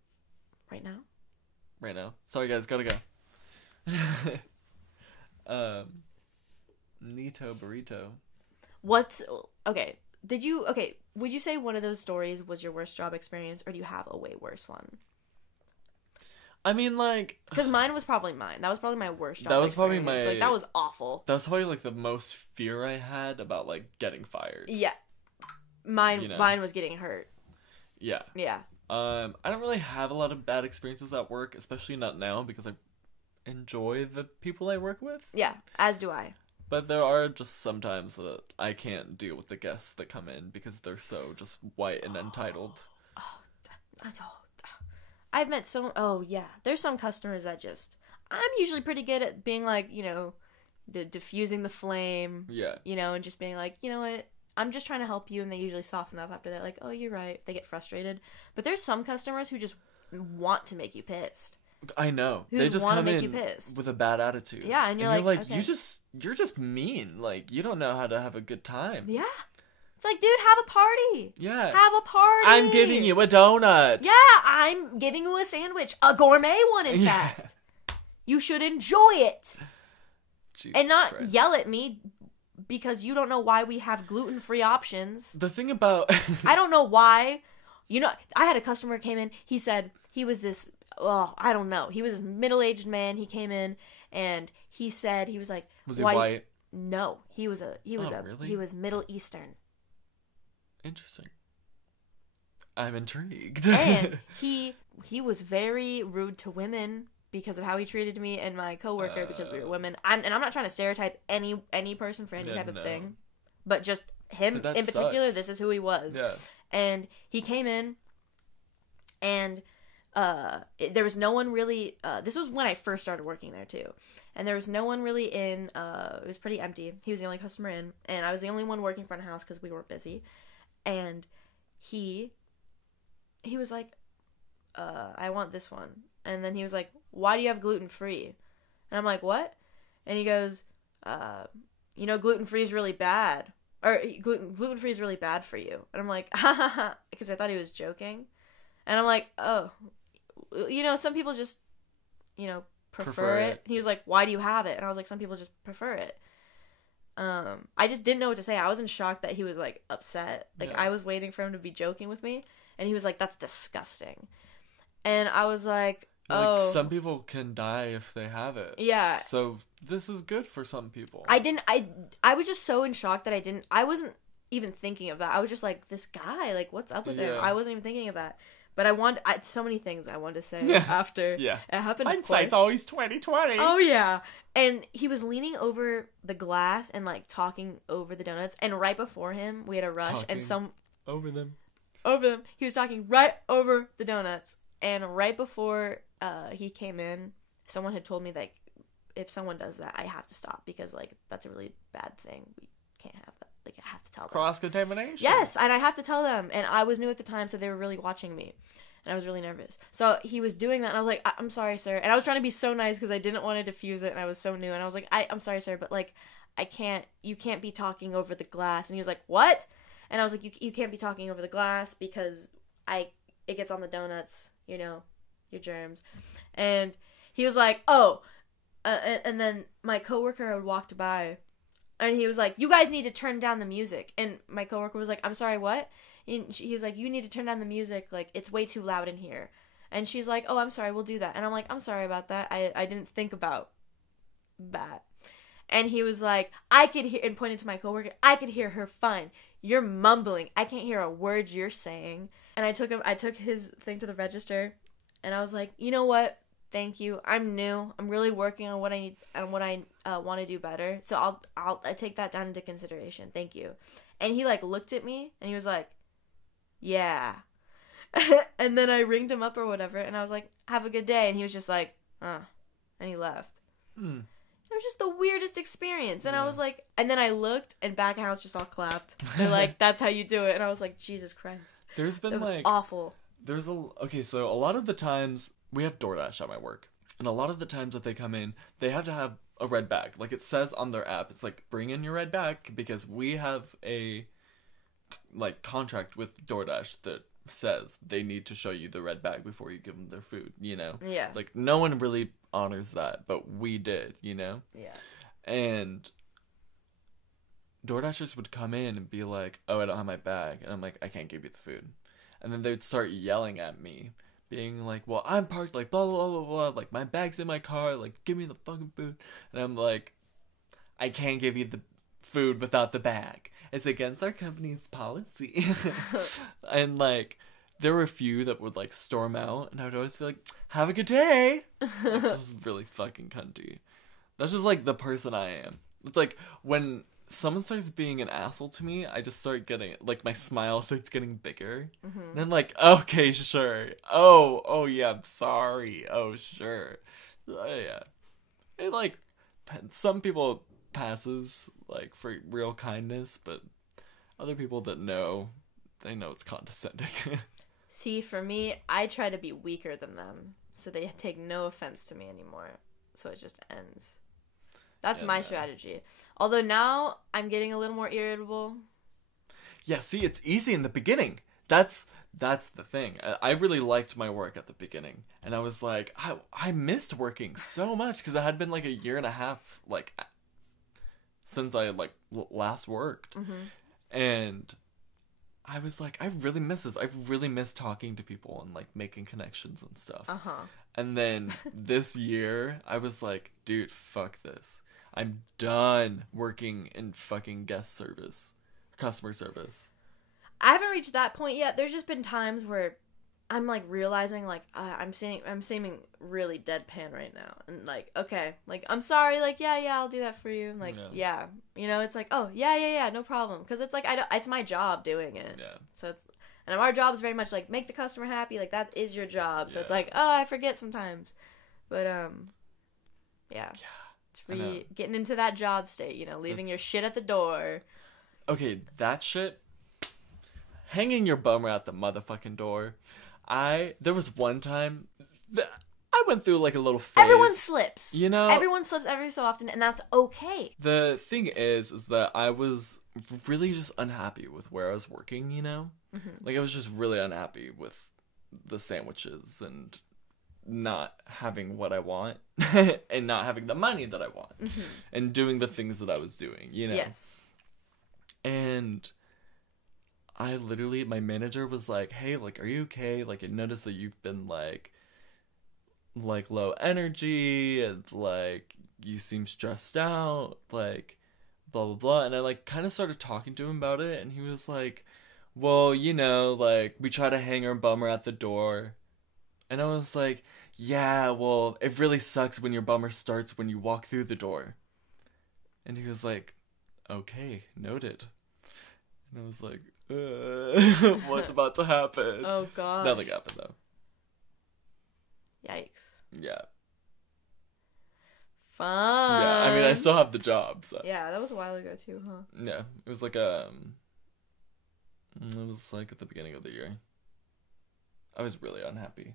Right now? Right now. Sorry guys, gotta go. Nito burrito. What's okay? Would you say one of those stories was your worst job experience, or do you have a way worse one? I mean, like, because mine was probably mine. That was probably my worst job. That was probably experience. Like, that was awful. That was probably like the most fear I had about like getting fired. Yeah, mine was getting hurt. Yeah. Yeah. I don't really have a lot of bad experiences at work, especially not now because I enjoy the people I work with. Yeah, as do I. But there are just sometimes that I can't deal with the guests that come in because they're so just white and entitled. I've met there's some customers that just, I'm usually pretty good at being like, diffusing the flame. Yeah. And just being like, you know what, I'm just trying to help you, and they usually soften up after that, like, oh, you're right. They get frustrated. But there's some customers who just want to make you pissed. I know. Who they just want come to make in you pissed. with a bad attitude. Yeah, and you're like okay. You're just mean. Like, you don't know how to have a good time. Yeah. It's like, dude, have a party. Yeah. Have a party. I'm giving you a donut. Yeah, I'm giving you a sandwich. A gourmet one, in fact. You should enjoy it. Jesus and not Christ. yell at me because you don't know why we have gluten-free options. The thing about... I don't know why. I had a customer came in. He said he was this... I don't know. He was this middle-aged man. He came in and he said, he was like... Was he white? No. He was really? He was Middle Eastern. Interesting. I'm intrigued. And he was very rude to women because of how he treated me and my coworker because we were women. I'm not trying to stereotype any person for any type of thing, but just him in particular. This is who he was. Yeah. And he came in, and there was no one really. This was when I first started working there too, and there was no one really in. It was pretty empty. He was the only customer in, and I was the only one working front of house because we were busy. And he was like, I want this one. And then he was like, why do you have gluten-free? And I'm like, what? And he goes, gluten-free is really bad. Or gluten-free is really bad for you. And I'm like, ha ha ha, because I thought he was joking. And I'm like, oh, some people just, prefer it. And he was like, why do you have it? And I was like, some people just prefer it. I just didn't know what to say. I was in shock that he was, like, upset. Like, I was waiting for him to be joking with me. And he was like, that's disgusting. And I was like, oh. Like, some people can die if they have it. Yeah. So, this is good for some people. I was just so in shock that I wasn't even thinking of that. I was just like, this guy, like, what's up with him? I wasn't even thinking of that. But so many things I wanted to say after it happened. Hindsight's always 20/20. Oh yeah. And he was leaning over the glass and like talking over the donuts. And right before him, we had a rush over them. He was talking right over the donuts. And right before he came in, someone had told me that if someone does that, I have to stop because like that's a really bad thing. We can't have that. Like, I have to tell them. Cross-contamination. Yes, and I have to tell them. And I was new at the time, so they were really watching me. And I was really nervous. So he was doing that, and I was like, I'm sorry, sir. And I was trying to be so nice because I didn't want to diffuse it, and I was so new. And I was like, I'm sorry, sir, but, like, you can't be talking over the glass. And he was like, what? And I was like, you can't be talking over the glass because it gets on the donuts, your germs. And he was like, oh. And then my coworker had walked by. And he was like, you guys need to turn down the music. And my coworker was like, I'm sorry, what? And he was like, you need to turn down the music. Like, it's way too loud in here. And she's like, oh, I'm sorry, we'll do that. And I'm like, I'm sorry about that. I didn't think about that. And he was like, I could hear, and pointed to my coworker, I could hear her fine. You're mumbling. I can't hear a word you're saying. And I took his thing to the register. And I was like, you know what? Thank you. I'm new. I'm really working on what I need and what I want to do better. So I'll take that down into consideration. Thank you. And he like looked at me and he was like, yeah. And then I ringed him up or whatever and I was like, have a good day. And he was just like, and he left. It was just the weirdest experience. And I was like, and then I looked and back house just all clapped. They're like, that's how you do it. And I was like, Jesus Christ. There's been was awful. So a lot of the times we have DoorDash at my work, and a lot of the times that they come in, they have to have a red bag. Like it says on their app, it's like, bring in your red bag because we have a like contract with DoorDash that says they need to show you the red bag before you give them their food, Yeah. Like no one really honors that, but we did, Yeah. And DoorDashers would come in and be like, "Oh, I don't have my bag," and I'm like, "I can't give you the food," and then they'd start yelling at me, being like, "Well, I'm parked, like blah blah blah blah blah, like my bag's in my car, like give me the fucking food," and I'm like, "I can't give you the food without the bag. It's against our company's policy," and like. There were a few that would like storm out, and I would always be like, "Have a good day." Like, this is really fucking cunty. That's just like the person I am. It's like when someone starts being an asshole to me, I just start getting like my smile starts getting bigger, and I'm like, "Okay, sure. Oh yeah, I'm sorry. Oh sure, yeah." It like some people passes like for real kindness, but other people that know, they know it's condescending. See, for me, I try to be weaker than them, so they take no offense to me anymore. So it just ends. That's my strategy. Although now I'm getting a little more irritable. Yeah, see, it's easy in the beginning. That's the thing. I really liked my work at the beginning, and I was like, I missed working so much because it had been like a year and a half like since I like last worked, and I was like, I really miss this. I really miss talking to people and like making connections and stuff. And then this year, I was like, dude, fuck this. I'm done working in fucking guest service, customer service. I haven't reached that point yet. There's just been times where I'm like realizing like I'm seeming really deadpan right now, and like, okay, like I'm sorry, like yeah I'll do that for you, and like yeah, you know, it's like, oh yeah no problem, because it's like it's my job doing it. So it's, and our job is very much like make the customer happy, like that is your job. So it's like, oh, I forget sometimes, but it's really getting into that job state, you know, leaving your shit at the door. Okay, that shit, hanging your bummer at the motherfucking door. There was one time that I went through like a little phase. Everyone slips. You know? Everyone slips every so often, and that's okay. The thing is that I was really just unhappy with where I was working, you know? Like, I was just really unhappy with the sandwiches and not having what I want and not having the money that I want and doing the things that I was doing, you know? Yes. And I literally, my manager was like, "Hey, like, are you okay? Like, I noticed that you've been like low energy and like you seem stressed out, like blah blah blah." And I like kind of started talking to him about it, and he was like, "Well, you know, like we try to hang our bummer at the door." And I was like, "Yeah, well, it really sucks when your bummer starts when you walk through the door." And he was like, "Okay, noted." And I was like, what's about to happen? Oh god. Nothing happened though. Yikes. Yeah. Fun. Yeah, I mean, I still have the job, so. Yeah, that was a while ago too, huh? Yeah, it was like it was like at the beginning of the year. I was really unhappy.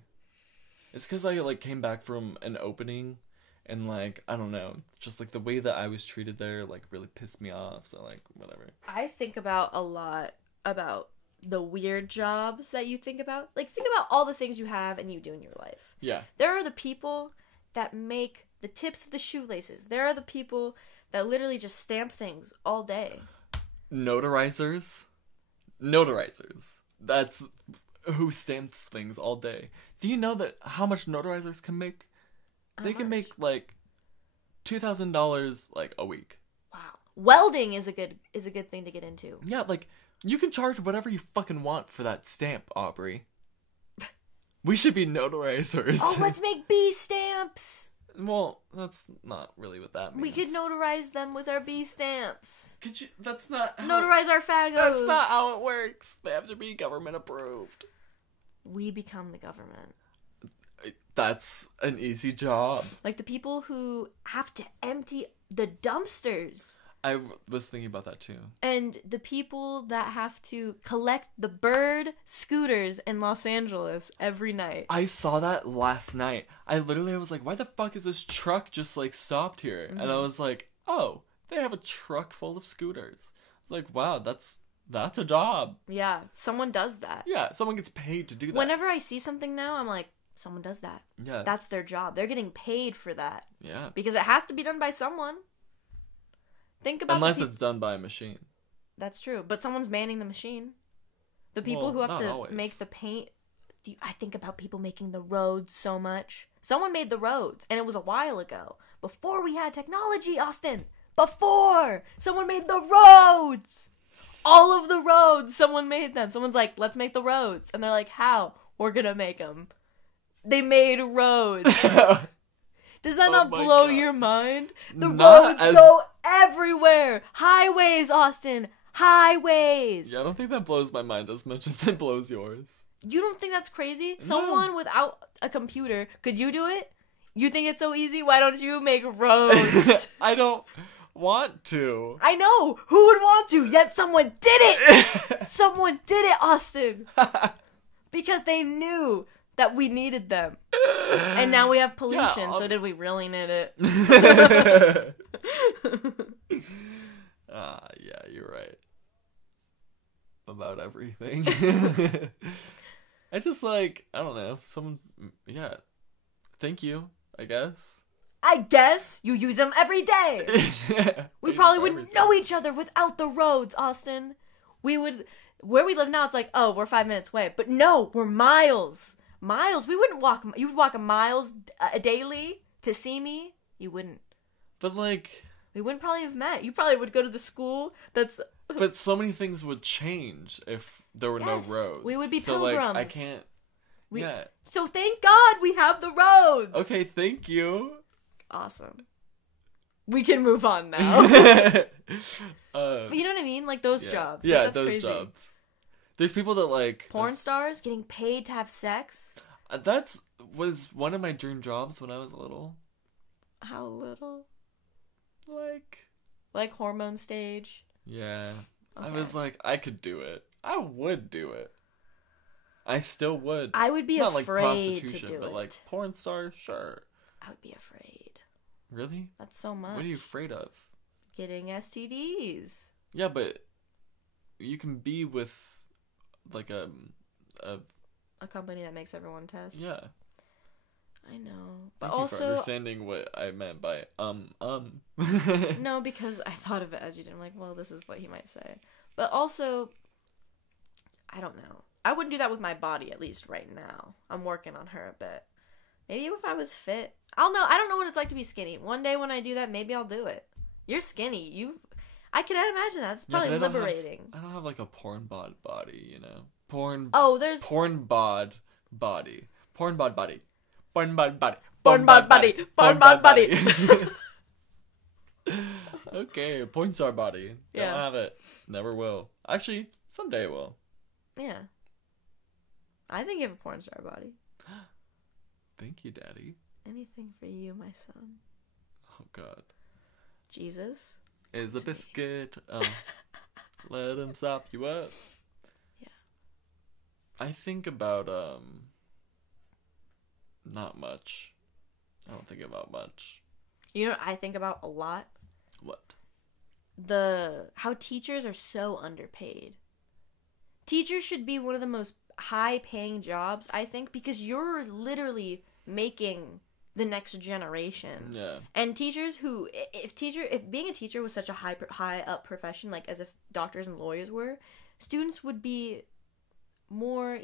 It's because I like came back from an opening, and like, I don't know, just like the way that I was treated there like really pissed me off, so like whatever. I think about a lot about the weird jobs that you think about. Like, think about all the things you have and you do in your life. Yeah. There are the people that make the tips of the shoelaces. There are the people that literally just stamp things all day. Notarizers. That's who stamps things all day. Do you know that how much notarizers can make? They can make like $2,000 like a week. Wow. Welding is a good thing to get into. Yeah, like you can charge whatever you fucking want for that stamp, Aubrey. We should be notarizers. Oh, let's make bee stamps. Well, that's not really what that means. We could notarize them with our bee stamps. Could you? That's not how, notarize our fagos. That's not how it works. They have to be government approved. We become the government. That's an easy job. Like the people who have to empty the dumpsters. I was thinking about that too. And the people that have to collect the bird scooters in Los Angeles every night. I saw that last night. I was like, why the fuck is this truck just like stopped here? And I was like, oh, they have a truck full of scooters. I was like, wow, that's a job. Yeah, someone does that. Yeah, someone gets paid to do that. Whenever I see something now, I'm like, someone does that. Yeah. That's their job. They're getting paid for that. Yeah. Because it has to be done by someone. Think about Unless it's done by a machine. That's true, but someone's manning the machine. The people Well, who have not to always. make the paint. I think about people making the roads so much. Someone made the roads, and it was a while ago. Before we had technology, Austin. Before! Someone made the roads! All of the roads, someone made them. Someone's like, let's make the roads. And they're like, how? We're gonna make them. They made roads. Does that not my blow God. your mind? The Not roads go everywhere. Highways, Austin. Highways. Yeah, I don't think that blows my mind as much as it blows yours. You don't think that's crazy? Someone without a computer, could you do it? You think it's so easy? Why don't you make roads? I don't want to. I know. Who would want to? Yet someone did it. Someone did it, Austin. Because they knew that we needed them. And now we have pollution, so did we really need it? Yeah, you're right. About everything. I just I don't know, thank you, I guess. I guess you use them every day. We probably wouldn't know each other without the roads, Austin. Where we live now, it's like, oh, we're 5 minutes away. But no, we're miles. Miles. We wouldn't walk, you would walk miles daily to see me. You wouldn't. But we wouldn't probably have met. You probably would go to the school that's... But so many things would change if there were no roads. We would be so, pilgrims. I can't... Yeah. So thank God we have the roads. Okay, thank you. Awesome. We can move on now. But you know what I mean? Like those jobs. Yeah, that's those crazy. jobs. There's people that porn stars getting paid to have sex. Was one of my dream jobs when I was little. How little? Like hormone stage. Yeah. Okay. I was like, I could do it. I would do it. I still would. I would be Not afraid prostitution, to do but it. Porn star, sure. I would be afraid. Really? That's so much. What are you afraid of? Getting STDs. Yeah, but you can be with a company that makes everyone test. Yeah. I know. But Thank also you for understanding what I meant by No, because I thought of it as you did. I'm like, well, this is what he might say. But also, I don't know. I wouldn't do that with my body, at least right now. I'm working on her a bit. Maybe if I was fit. I don't know what it's like to be skinny. One day when I do that, maybe I'll do it. You're skinny. I can imagine that. It's probably liberating. I don't have a porn bod body, you know? There's... Porn bod body. Porn bod body. Porn bod body. Porn bod body. Porn bod body. Okay, porn star body. Don't Yeah. have it. Never will. Actually, someday it will. Yeah. I think you have a porn star body. Thank you, Daddy. Anything for you, my son. Oh, God. Jesus. Is a biscuit. Let him sop you up. Yeah. I think about, not much. I don't think about much. You know what I think about a lot? What? How teachers are so underpaid. Teachers should be one of the most high-paying jobs, I think, because you're literally making the next generation. Yeah. And teachers if being a teacher was such a high up profession, like as if doctors and lawyers were, students would be more,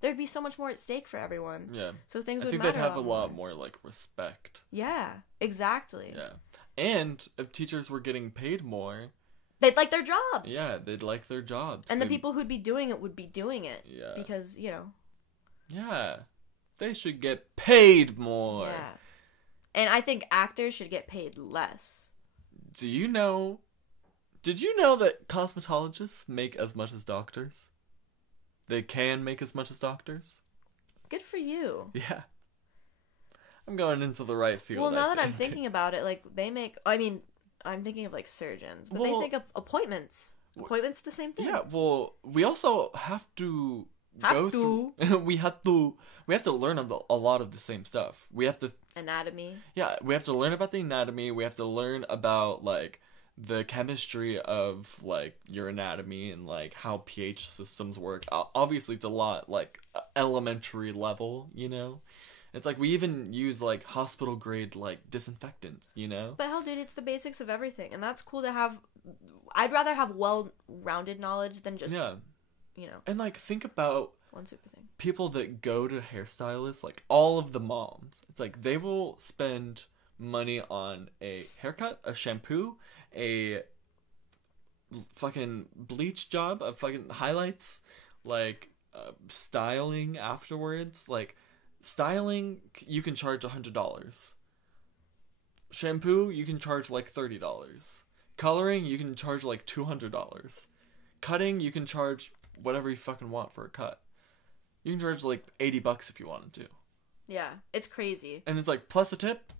there'd be so much more at stake for everyone. Yeah. So things would I think matter they'd have a more. lot more, respect. Yeah, exactly. Yeah. And if teachers were getting paid more... They'd like their jobs. Yeah, they'd like their jobs. And the people who'd be doing it would be doing it. Yeah. Because, Yeah. They should get paid more. Yeah. And I think actors should get paid less. Did you know that cosmetologists make as much as doctors? They can make as much as doctors? Good for you. Yeah. I'm going into the right field. Well, now that I'm thinking about it, they make... I'm thinking of, surgeons. But they think of appointments. Appointments the same thing. Yeah, well, we also have to... we have to learn a lot of the same stuff. We have to... Anatomy. Yeah, we have to learn about the anatomy. We have to learn about, the chemistry of, your anatomy and, how pH systems work. Obviously, it's a lot, elementary level, It's like we even use like hospital grade like disinfectants, you know? But hell, dude, it's the basics of everything, and that's cool to have. I'd rather have well-rounded knowledge than just, Yeah. you know, And like think about one super thing. people that go to hairstylists, like all of the moms. It's like they will spend money on a haircut, a shampoo, a fucking bleach job, a fucking highlights, like styling afterwards. Like styling, you can charge $100. Shampoo, you can charge like $30. Coloring, you can charge like $200. Cutting, you can charge whatever you fucking want for a cut. You can charge like $80 if you wanted to. Yeah, it's crazy. And it's like plus a tip.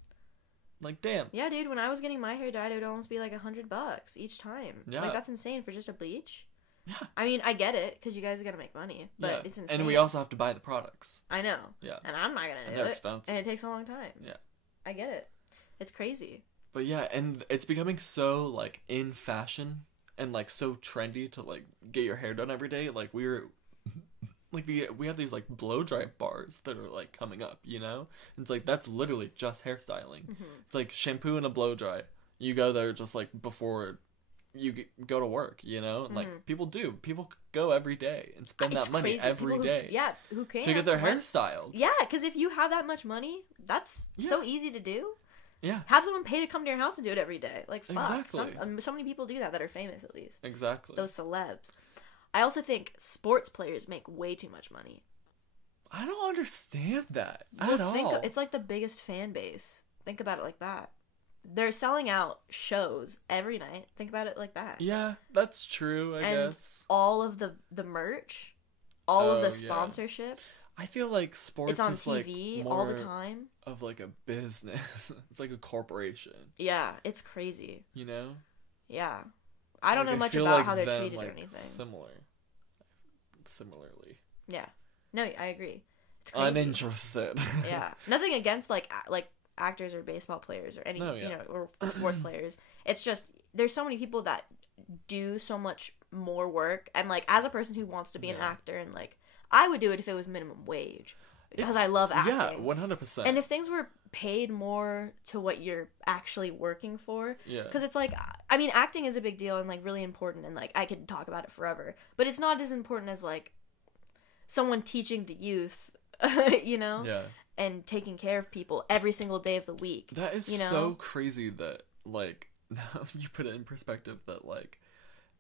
Like damn. Yeah, dude, when I was getting my hair dyed, it would almost be like $100 each time. Yeah. Like, that's insane for just a bleach. Yeah. I mean, I get it, because you guys gotta make money, but Yeah. it's insane. And we also have to buy the products. I know. Yeah. And I'm not gonna And do they're it. expensive. And it takes a long time. Yeah. I get it. It's crazy. But yeah, and it's becoming so like in fashion and like so trendy to like get your hair done every day. Like we have these like blow dry bars that are like coming up, you know? It's like that's literally just hairstyling. Mm-hmm. It's like shampoo and a blow dry. You go there just like before you go to work, you know? And like people go every day and spend It's that money crazy. every People day Yeah, who can? to get their hair styled. Yeah, because if you have that much money, that's so easy to do. Yeah. Have someone pay to come to your house and do it every day. Like, fuck. Exactly. So many people do that are famous, at least. Exactly. Those celebs. I also think sports players make way too much money. I don't understand that Well, at all. It's like the biggest fan base. Think about it like that. They're selling out shows every night. Think about it like that. Yeah, that's true, I And guess. all of the merch, all of the Oh, yeah. sponsorships. I feel like sports It's on is TV like all more the time. of like a business. It's like a corporation, Yeah, it's crazy. you know? Yeah. I don't Like, know much feel about like how they're them, treated or like, anything. Similarly. Yeah. No, I agree. It's crazy. Uninterested. Yeah. Nothing against like actors or baseball players or any No, yeah. you know, or sports players. It's just there's so many people that do so much more work, and like as a person who wants to be an Yeah. actor, and like I would do it if it was minimum wage because I love acting. Yeah, 100%. And if things were paid more to what you're actually working for, Yeah. because it's like, I mean, acting is a big deal and like really important, and like I could talk about it forever, but it's not as important as like someone teaching the youth, you know, Yeah. and taking care of people every single day of the week. That is you know? so crazy that like now you put it in perspective that like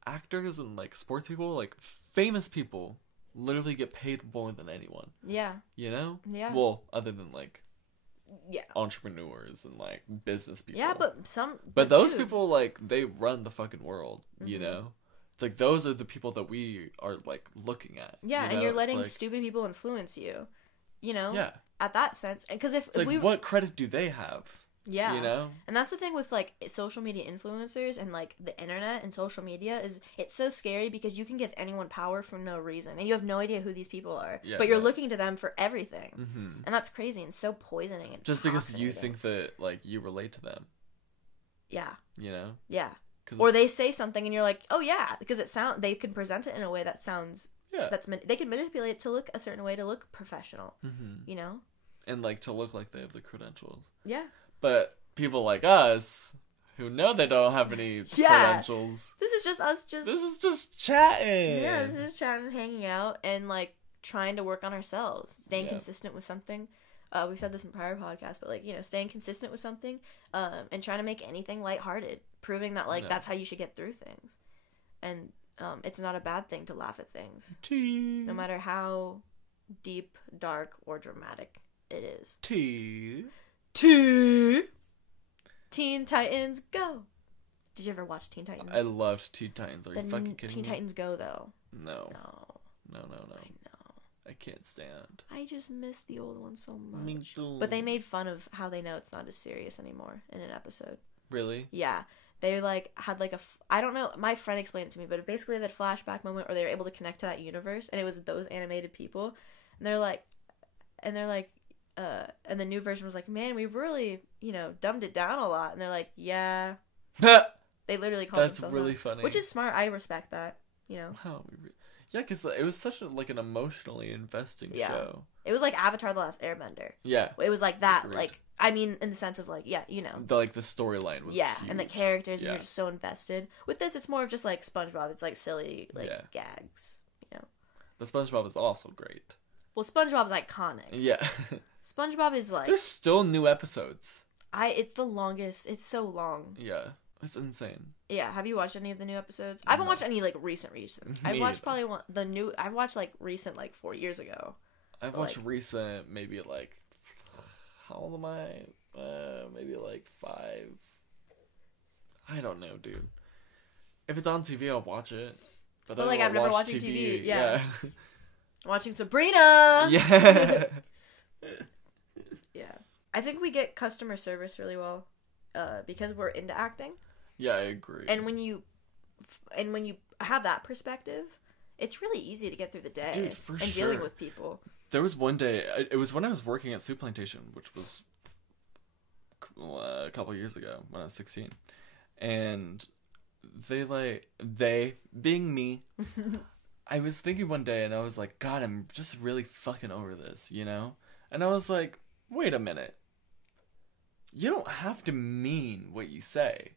actors and like sports people, like famous people literally get paid more than anyone, Yeah, you know? Yeah. Well, other than like yeah, entrepreneurs and like business people. yeah, but But those dude, people, like, they run the fucking world, you Mm-hmm. know? It's like those are the people that we are like looking at. yeah, you and know? you're It's letting like, stupid people influence you, you know? Yeah. At that sense, because if It's like we what credit do they have? yeah, You know? And that's the thing with like social media influencers and like the internet and social media is it's so scary because you can give anyone power for no reason and you have no idea who these people are. Yeah, but you're no. looking to them for everything. Hmm. And that's crazy and so poisoning and Just because you toxinating. think that like you relate to them, Yeah. you know? Yeah. 'Cause Or they say something and you're like, "Oh yeah," because they can present it in a way that sounds yeah. they can manipulate it to look a certain way to look professional, Hmm. you know? And like to look like they have the credentials. Yeah. But people like us who know they don't have any Yeah. credentials. This is just us This is just chatting. Yeah, this is chatting, hanging out, and like trying to work on ourselves, staying Yeah. consistent with something. We've said this in prior podcasts, but like, you know, staying consistent with something, and trying to make anything lighthearted, proving that like Yeah. that's how you should get through things, and it's not a bad thing to laugh at things, Tea. no matter how deep, dark, or dramatic it is. Tea. Teen Titans Go. Did you ever watch Teen Titans? I loved Teen Titans. Are the you fucking kidding Teen me? Titans Go though. No. No, No. I know. I can't stand. I just miss the old one so much. Me too. But they made fun of how they know it's not as serious anymore in an episode. Really? Yeah. They like had like I don't know, my friend explained it to me, but basically that flashback moment where they were able to connect to that universe and it was those animated people and they're like and the new version was like, "Man, we really, you know, dumbed it down a lot." And they're like, "Yeah." They literally called That's themselves really out. funny. Which is smart. I respect that, you know. Wow. Yeah, because it was such an emotionally investing Yeah. show. It was like Avatar: The Last Airbender. Yeah. It was like that. Agreed. Like, I mean, in the sense of like, yeah, you know. The storyline was Yeah, huge. and the characters, and Yeah. you're just so invested. With this, it's more of just like SpongeBob. It's like silly, like Yeah. gags, you know. The SpongeBob is also great. Well, SpongeBob's iconic. Yeah. SpongeBob is like There's still new episodes. it's the longest. It's so long. Yeah. It's insane. Yeah, have you watched any of the new episodes? I haven't watched any like recent. I Me watched either. probably I've watched like recent like 4 years ago. I've watched recent, maybe like, how old am I? Maybe like 5. I don't know, dude. If it's on TV, I'll watch it. But I like, don't I'm never watch watching TV, yeah. Yeah. Watching Sabrina. Yeah. Yeah. I think we get customer service really well, because we're into acting. Yeah, I agree. And when you have that perspective, it's really easy to get through the day. Dude, for and dealing sure. with people. There was one day, it was when I was working at Soup Plantation, which was a couple years ago when I was 16. And they being me, I was thinking one day and I was like, God, I'm just really fucking over this, you know? And I was like, wait a minute. You don't have to mean what you say.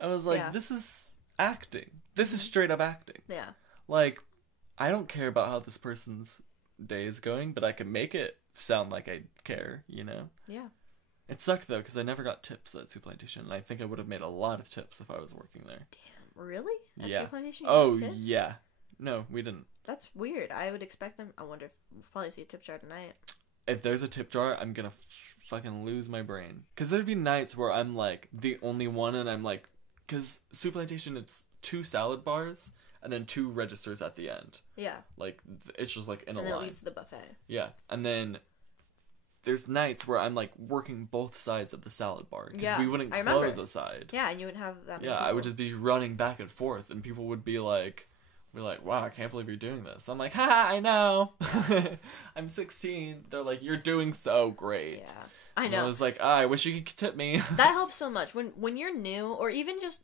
I was like, Yeah. This is acting. This is straight up acting. Yeah. Like, I don't care about how this person's day is going, but I can make it sound like I care, you know? Yeah. It sucked, though, because I never got tips at Soup Plantation, and I think I would have made a lot of tips if I was working there. Damn. Really? At Yeah. Soup Plantation, you Oh, get tips? yeah. No, we didn't. That's weird. I would expect them. I wonder if we'll probably see a tip jar tonight. If there's a tip jar, I'm gonna fucking lose my brain. Because there'd be nights where I'm, like, the only one, and I'm like... Because Soup Plantation, it's 2 salad bars, and then 2 registers at the end. Yeah. Like, it's just, like, in And a then it line. leads to the buffet. Yeah, and then there's nights where I'm like working both sides of the salad bar because Yeah, we wouldn't I remember. close a side. Yeah, and you wouldn't have that many Yeah, I people. would just be running back and forth, and people would be like, wow, I can't believe you're doing this. I'm like, ha, I know. I'm 16. They're like, you're doing so great. Yeah. I And know. I was like, I wish you could tip me. That helps so much when you're new, or even just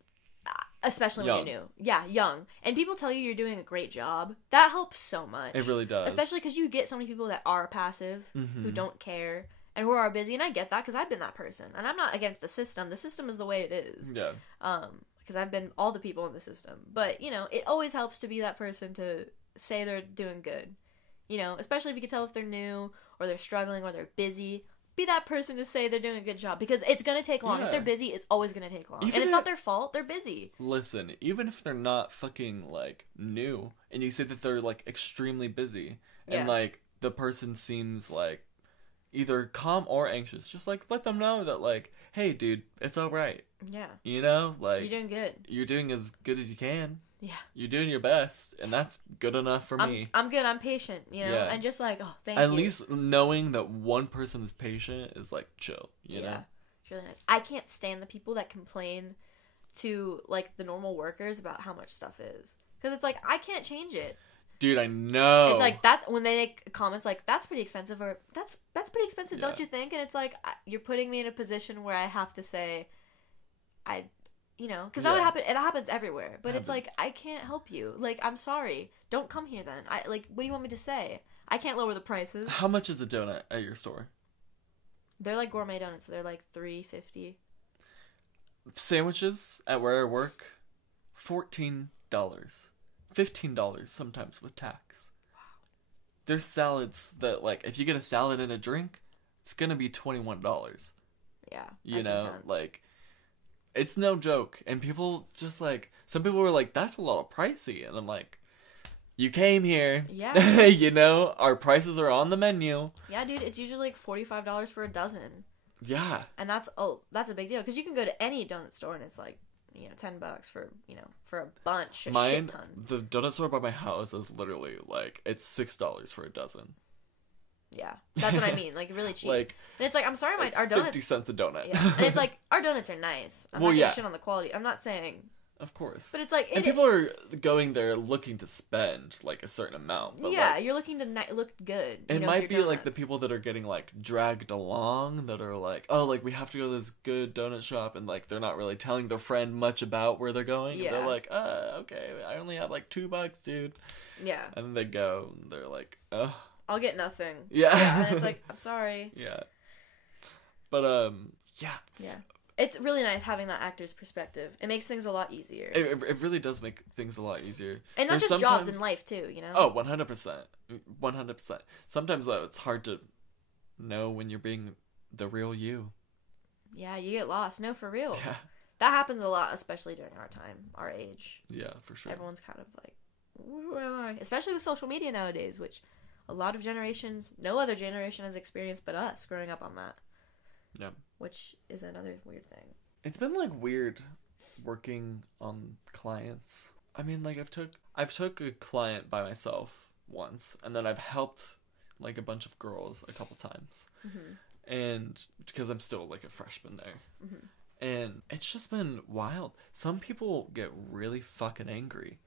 especially when Young. you're new. Yeah, young. And people tell you you're doing a great job. That helps so much. It really does. Especially because you get so many people that are passive, who don't care, and who are busy. And I get that because I've been that person. And I'm not against the system. The system is the way it is. Yeah. Because I've been all the people in the system. But, you know, it always helps to be that person to say they're doing good. You know, especially if you can tell if they're new, or they're struggling, or they're busy. Be that person to say they're doing a good job, because it's going to take long. Yeah. If they're busy, it's always going to take long. Even and it's if- not their fault. They're busy. Listen, even if they're not fucking, like, new, and you say that they're, like, extremely busy, and, Yeah. like, the person seems, like, either calm or anxious, just, like, let them know that, like, hey, dude, it's alright. Yeah. You know? Like, You're doing good. you're doing as good as you can. Yeah. You're doing your best, and that's good enough for me. I'm good. I'm patient, you know? Yeah. And just like, oh, thank At you. least knowing that one person is patient is, like, chill, you know? It's really nice. I can't stand the people that complain to, like, the normal workers about how much stuff is. Because it's like, I can't change it. Dude, I know. It's like that when they make comments like, that's pretty expensive, or that's pretty expensive, Yeah. don't you think? And it's like, you're putting me in a position where I have to say, you know, because that would Yeah. happen. It happens everywhere. But it's Happens. like, I can't help you. Like, I'm sorry. Don't come here then. What do you want me to say? I can't lower the prices. How much is a donut at your store? They're like gourmet donuts, so they're like $3.50. Sandwiches at where I work, $14. $15 sometimes with tax. Wow. There's salads that, like, if you get a salad and a drink, it's gonna be $21. Yeah, You that's know, intense. like, it's no joke. And people just, like, some people were like, that's a lot pricey. And I'm like, you came here. Yeah. You know, our prices are on the menu. Yeah, dude, it's usually like $45 for a dozen, Yeah. and that's a big deal because you can go to any donut store and it's like, you know, $10 for, you know, for a bunch, a Mine, shit ton. the donut store by my house is literally, like, it's $6 for a dozen. Yeah, that's what I mean, like really cheap. Like, and it's like, I'm sorry, it's our 50 donuts. cents a donut. Yeah, and it's like, our donuts are nice. I'm Well, not yeah. gonna shit on the quality. I'm not saying, Of course. but it's like, And people are going there looking to spend, like, a certain amount. But, yeah, like, you're looking to look good. You it know, might with be, your like, the donuts. people that are getting, like, dragged along that are like, oh, like, we have to go to this good donut shop, and, like, they're not really telling their friend much about where they're going. And Yeah. they're like, okay, I only have, like, $2, dude. Yeah. And then they go, and they're like, oh. I'll get nothing. Yeah. And it's like, I'm sorry. Yeah. But, yeah. Yeah. It's really nice having that actor's perspective. It makes things a lot easier. It really does make things a lot easier. And not just jobs in life, too, you know? Oh, 100%. 100%. Sometimes, though, it's hard to know when you're being the real you. Yeah, you get lost. No, for real. Yeah. That happens a lot, especially during our time, our age. Yeah, for sure. Everyone's kind of like, who am I? Especially with social media nowadays, which a lot of generations, no other generation has experienced but us growing up on that. Yeah. Which is another weird thing. It's been like weird working on clients. I mean, like I've took a client by myself once, and then I've helped like a bunch of girls a couple times. Mm-hmm. And because I'm still like a freshman there. Mm-hmm. And it's just been wild. Some people get really fucking angry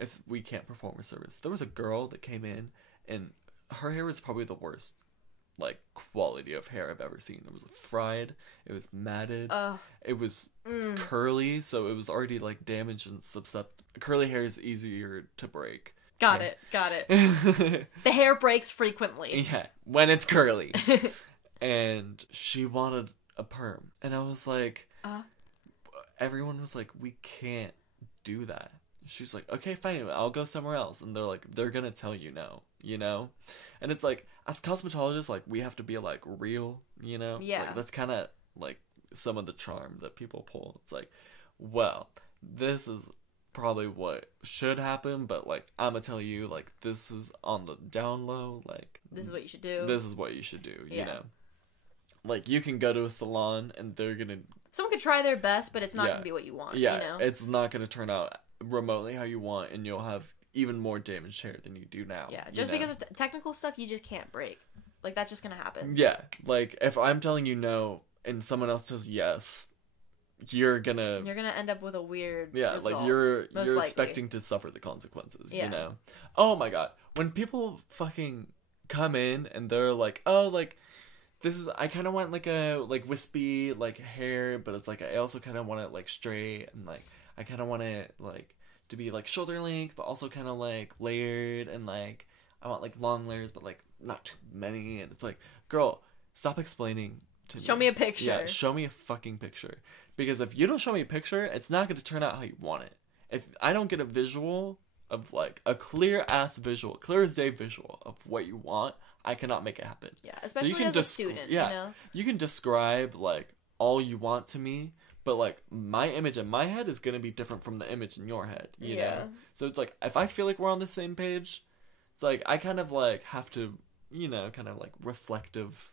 if we can't perform a service. There was a girl that came in, and her hair was probably the worst like quality of hair I've ever seen. It was fried, it was matted, it was curly, so it was already like damaged and susceptible. Curly hair is easier to break. Got it. The hair breaks frequently. Yeah, when it's curly. And she wanted a perm, and I was like, everyone was like, we can't do that. She's like, okay, fine, I'll go somewhere else. And they're gonna tell you no, you know? And it's like, as cosmetologists, like, we have to be like real, you know? Yeah. Like, that's kind of like some of the charm that people pull. It's like, well, this is probably what should happen, but like, I'm gonna tell you, like, this is on the down low, like, this is what you should do. This is what you should do, you know? Like, you can go to a salon and they're gonna... Someone could try their best, but it's not gonna be what you want, you know? It's not gonna turn out remotely how you want, and you'll have even more damaged hair than you do now. Yeah, just because of technical stuff, you just can't break. Like, that's just gonna happen. Yeah, like, if I'm telling you no, and someone else says yes, you're gonna end up with a weird result, like, you're expecting to suffer the consequences, you know? Oh my god. When people fucking come in, and they're like, oh, like, I kind of want, like, a, like, wispy, like, hair, but it's, like, I also kind of want it, like, straight, and, like, I kind of want it, like, to be, like, shoulder length, but also kind of, like, layered, and, like, I want, like, long layers, but, like, not too many, and it's like, girl, stop explaining to me. Show me a picture. Yeah, show me a fucking picture. Because if you don't show me a picture, it's not going to turn out how you want it. If I don't get a visual of, like, a clear-ass visual, clear as day visual of what you want, I cannot make it happen. Yeah, especially as a student, yeah, you know? You can describe, like, all you want to me, but, like, my image in my head is going to be different from the image in your head, you know? So it's like, if I feel like we're on the same page, it's like, I kind of, like, have to, you know, kind of, like, reflective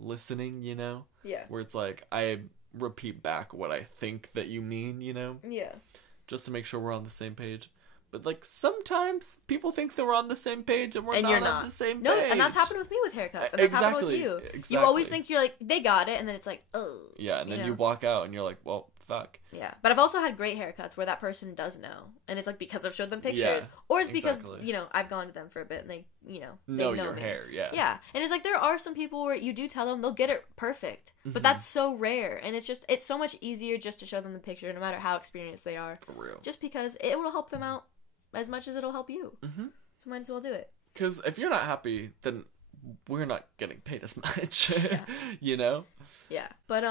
listening, you know? Yeah. Where it's like, I repeat back what I think that you mean, you know? Yeah. Just to make sure we're on the same page. But, like, sometimes people think that we're on the same page and you're not on the same page. No, and that's happened with me with haircuts. And that's happened with you. Exactly. You always think you're like, they got it, and then it's like, oh. Yeah, and then you walk out and you're like, well, fuck. Yeah. But I've also had great haircuts where that person does know. And it's like because I've showed them pictures. Yeah, or it's because, you know, I've gone to them for a bit and they, you know, know your hair, yeah. Yeah. And it's like there are some people where you do tell them they'll get it perfect. Mm-hmm. But that's so rare. And it's so much easier just to show them the picture no matter how experienced they are. For real. Just because it will help them out as much as it'll help you. Mm-hmm. So might as well do it. Because if you're not happy, then we're not getting paid as much. You know? Yeah. But,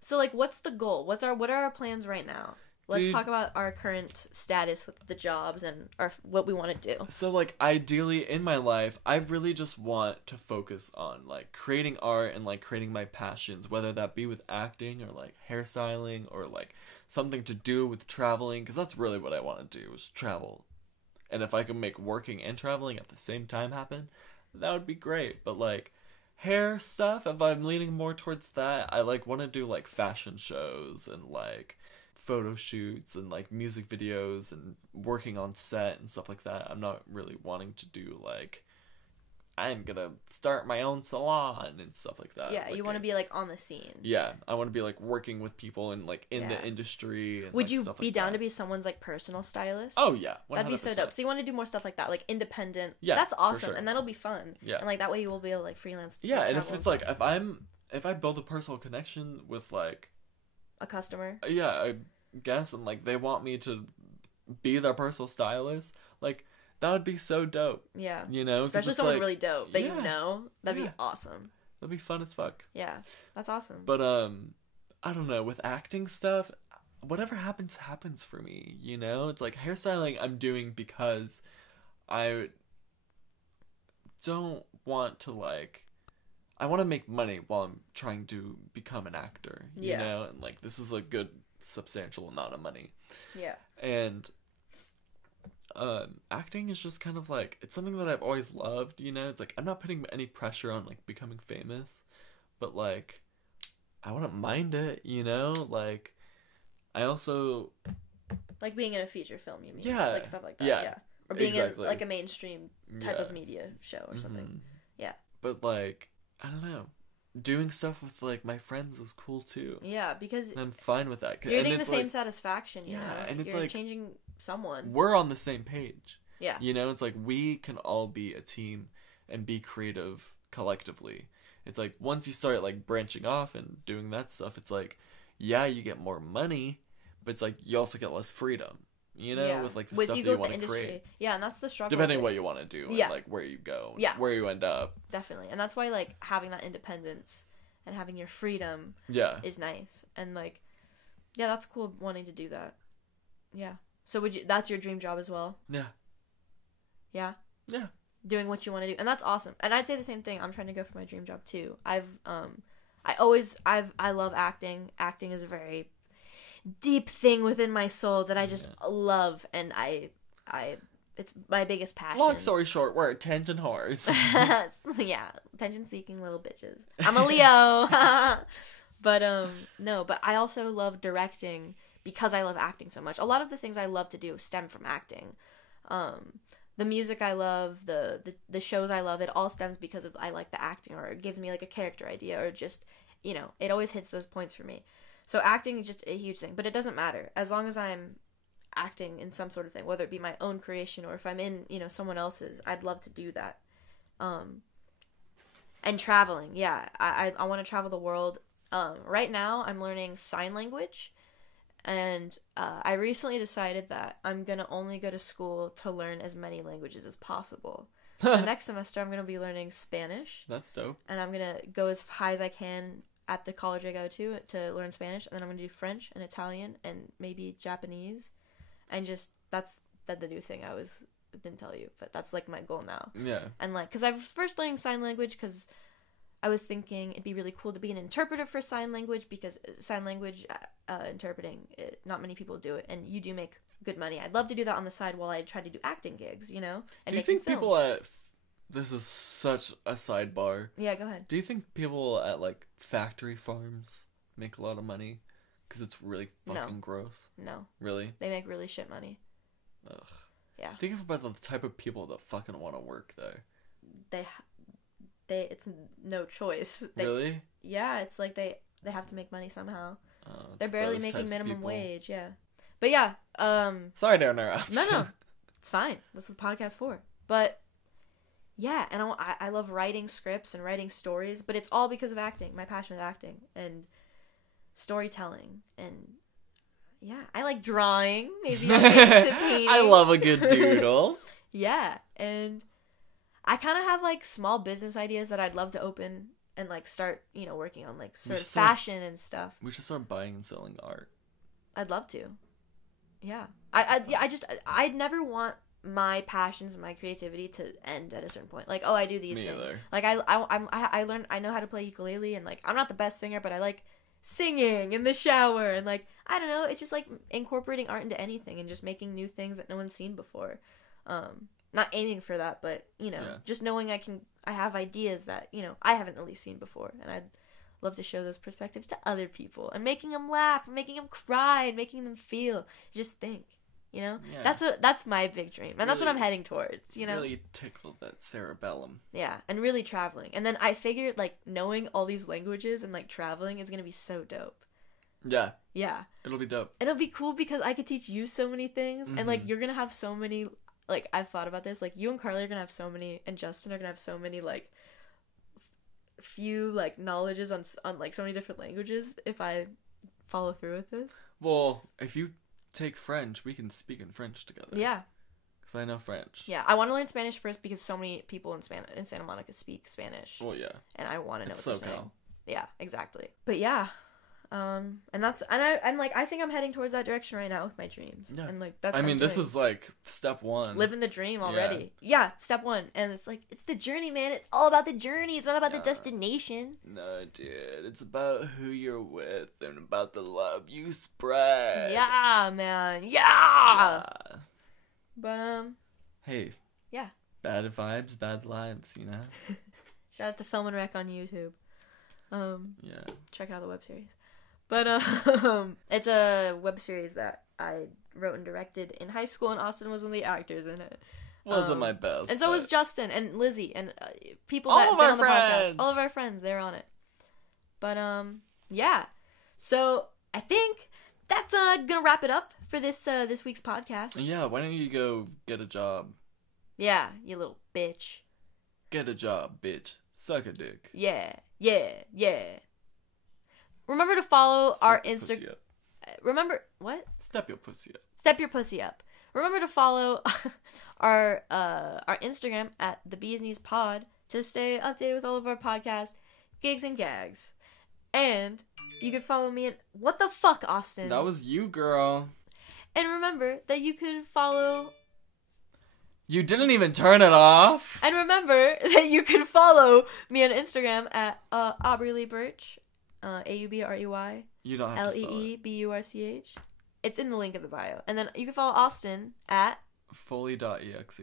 so, like, what's the goal? What are our plans right now? Let's talk about our current status with the jobs and what we want to do. So, like, ideally, in my life, I really just want to focus on, like, creating art and, like, creating my passions, whether that be with acting or, like, hairstyling or, like, something to do with traveling, because that's really what I want to do, is travel. And if I can make working and traveling at the same time happen, that would be great. But, like, hair stuff, if I'm leaning more towards that, I, like, want to do, like, fashion shows and, like, photo shoots and, like, music videos and working on set and stuff like that. I'm not really wanting to do, like, I'm gonna start my own salon and stuff like that. Yeah, like, you want to be, like, on the scene. Yeah, I want to be, like, working with people and, like, in the industry. And, would like, you stuff be like down that. to be someone's, like, personal stylist? Oh, yeah. 100%. That'd be so dope. So you want to do more stuff like that, like, independent. Yeah, that's awesome. sure. And that'll be fun. Yeah. And, like, that way you will be able to, like, freelance. Yeah, and if it's, like, if I build a personal connection with, like... a customer? Yeah, I guess, and, like, they want me to be their personal stylist, like, that would be so dope. Yeah. You know? 'Cause Especially it's someone like, really dope that yeah. you know. That'd Yeah. be awesome. That'd be fun as fuck. Yeah. That's awesome. But, I don't know, with acting stuff, whatever happens for me, you know? It's like hairstyling I'm doing because I don't want to, like, I want to make money while I'm trying to become an actor, you Yeah. know? And, like, this is a good, substantial amount of money. Yeah. And acting is just kind of like, it's something that I've always loved, you know? It's like, I'm not putting any pressure on, like, becoming famous, but, like, I wouldn't mind it, you know? Like, I also... Like being in a feature film, you mean? Yeah. Like stuff like that, Yeah. yeah. Or being Exactly. in, like, a mainstream type Yeah. of media show or something. Mhm. Yeah. But, like, I don't know. Doing stuff with, like, my friends is cool, too. Yeah, because And I'm fine with that. you're getting the same satisfaction, you Yeah, know? and it's you're like- changing someone. We're on the same page. Yeah. You know, it's like we can all be a team and be creative collectively. It's like once you start, like, branching off and doing that stuff, it's like, yeah, you get more money, but it's like you also get less freedom, you know, Yeah. with, like, the With stuff you that go you with the want to industry. create. Yeah, and that's the struggle. Depending with on what it. you want to do Yeah. and, like, where you go and Yeah. where you end up. Definitely. And that's why, like, having that independence and having your freedom Yeah. is nice. And, like, yeah, that's cool wanting to do that. Yeah. So that's your dream job as well? Yeah. Yeah? Yeah. Doing what you want to do. And that's awesome. And I'd say the same thing. I'm trying to go for my dream job too. I love acting. Acting is a very deep thing within my soul that I just love, and it's my biggest passion. Long story short, we're attention whores. Yeah, attention seeking little bitches. I'm a Leo. But no, but I also love directing because I love acting so much. A lot of the things I love to do stem from acting. The music I love, the shows I love, it all stems because of I like the acting, or it gives me like a character idea, or just, you know, it always hits those points for me. So acting is just a huge thing, but it doesn't matter as long as I'm acting in some sort of thing, whether it be my own creation or if I'm in, you know, someone else's. I'd love to do that. And traveling, yeah, I want to travel the world. Right now I'm learning sign language. And I recently decided that I'm going to only go to school to learn as many languages as possible. So next semester, I'm going to be learning Spanish. That's dope. And I'm going to go as high as I can at the college I go to learn Spanish. And then I'm going to do French and Italian and maybe Japanese. And just, that's the new thing didn't tell you. But that's, like, my goal now. Yeah. And, like, because I was first learning sign language because I was thinking it'd be really cool to be an interpreter for sign language, because sign language interpreting, not many people do it, and you do make good money. I'd love to do that on the side while I try to do acting gigs, you know? And do you think people at... This is such a sidebar. Yeah, go ahead. Do you think people at, like, factory farms make a lot of money? Because it's really fucking gross. No. Really? They make really shit money. Ugh. Yeah. Think about the type of people that fucking want to work there. It's no choice. Really? Yeah, it's like they have to make money somehow. Oh, They're barely those types making of minimum people. wage, yeah. But yeah, Sorry to interrupt. No. It's fine. That's what the podcast for. But yeah, and I love writing scripts and writing stories, but it's all because of acting. My passion is acting and storytelling, and yeah, I like drawing. Maybe I'll get into painting. I love a good doodle. Yeah, and I kind of have like small business ideas that I'd love to open and like start, you know, working on, like sort of fashion and stuff. We should start buying and selling art. I'd love to. Yeah. I'd never want my passions and my creativity to end at a certain point. Like, oh, I do these Me things. either. Like I know how to play ukulele, and like I'm not the best singer, but I like singing in the shower, and like I don't know, it's just like incorporating art into anything and just making new things that no one's seen before. Not aiming for that, but you know, just knowing I have ideas that, you know, I haven't at least seen before, and I'd love to show those perspectives to other people and making them laugh and making them cry and making them feel. Just think, you know, that's my big dream, and that's what I'm heading towards. You know, really tickled that cerebellum. Yeah, and really traveling, and then I figured like knowing all these languages and like traveling is gonna be so dope. Yeah. Yeah. It'll be dope. It'll be cool because I could teach you so many things, and like you're gonna have so many. Like, I've thought about this, like, you and Carly are gonna have so many, and Justin are gonna have so many, like, few, like, knowledges on like, so many different languages if I follow through with this. Well, if you take French. We can speak in French together. Yeah. Because I know French. Yeah, I want to learn Spanish first because so many people in Santa Monica speak Spanish. Well, yeah. And I want to know It's what they're SoCal. saying. Yeah, exactly. But yeah, and I think I'm heading towards that direction right now with my dreams. Yeah. And like that's. I what mean, I'm this doing. is like step one. Living the dream already. Yeah, step one, and it's like it's the journey, man. It's all about the journey. It's not about the destination. No, dude. It's about who you're with and about the love you spread. Yeah, man. Yeah. Yeah. But Hey. Yeah. Bad vibes, bad lives, you know? Shout out to Film and Rec on YouTube. Yeah. Check out the web series. But it's a web series that I wrote and directed in high school, and Austin was one of the actors in it. Wasn't my best. And so but... was Justin and Lizzie and people all that of been our on the friends. podcast. All of our friends, they're on it. But yeah. So I think that's gonna wrap it up for this week's podcast. Yeah, why don't you go get a job? Yeah, you little bitch. Get a job, bitch. Suck a dick. Yeah. Remember to follow our Step your pussy Instagram. up. Remember what? Step your pussy up. Step your pussy up. Remember to follow our Instagram at the Bees Knees Pod to stay updated with all of our podcast gigs and gags. And you can follow me at what the fuck, Austin. That was you, girl. And remember that you can follow. You didn't even turn it off. And remember that you can follow me on Instagram at Aubrey Lee Birch, AUBREY You don't have to spell it. LEEBURCH. It's in the link in the bio. And then you can follow Austin at Foley.exe.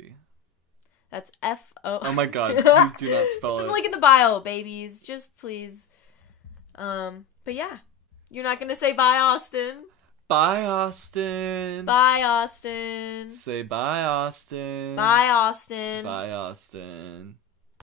that's FO. Oh my god, please do not spell It's in it. the link in the bio, babies. Just please. But yeah. You're not gonna say bye, Austin. Bye, Austin. Bye, Austin. Say bye, Austin. Bye, Austin. Bye, Austin.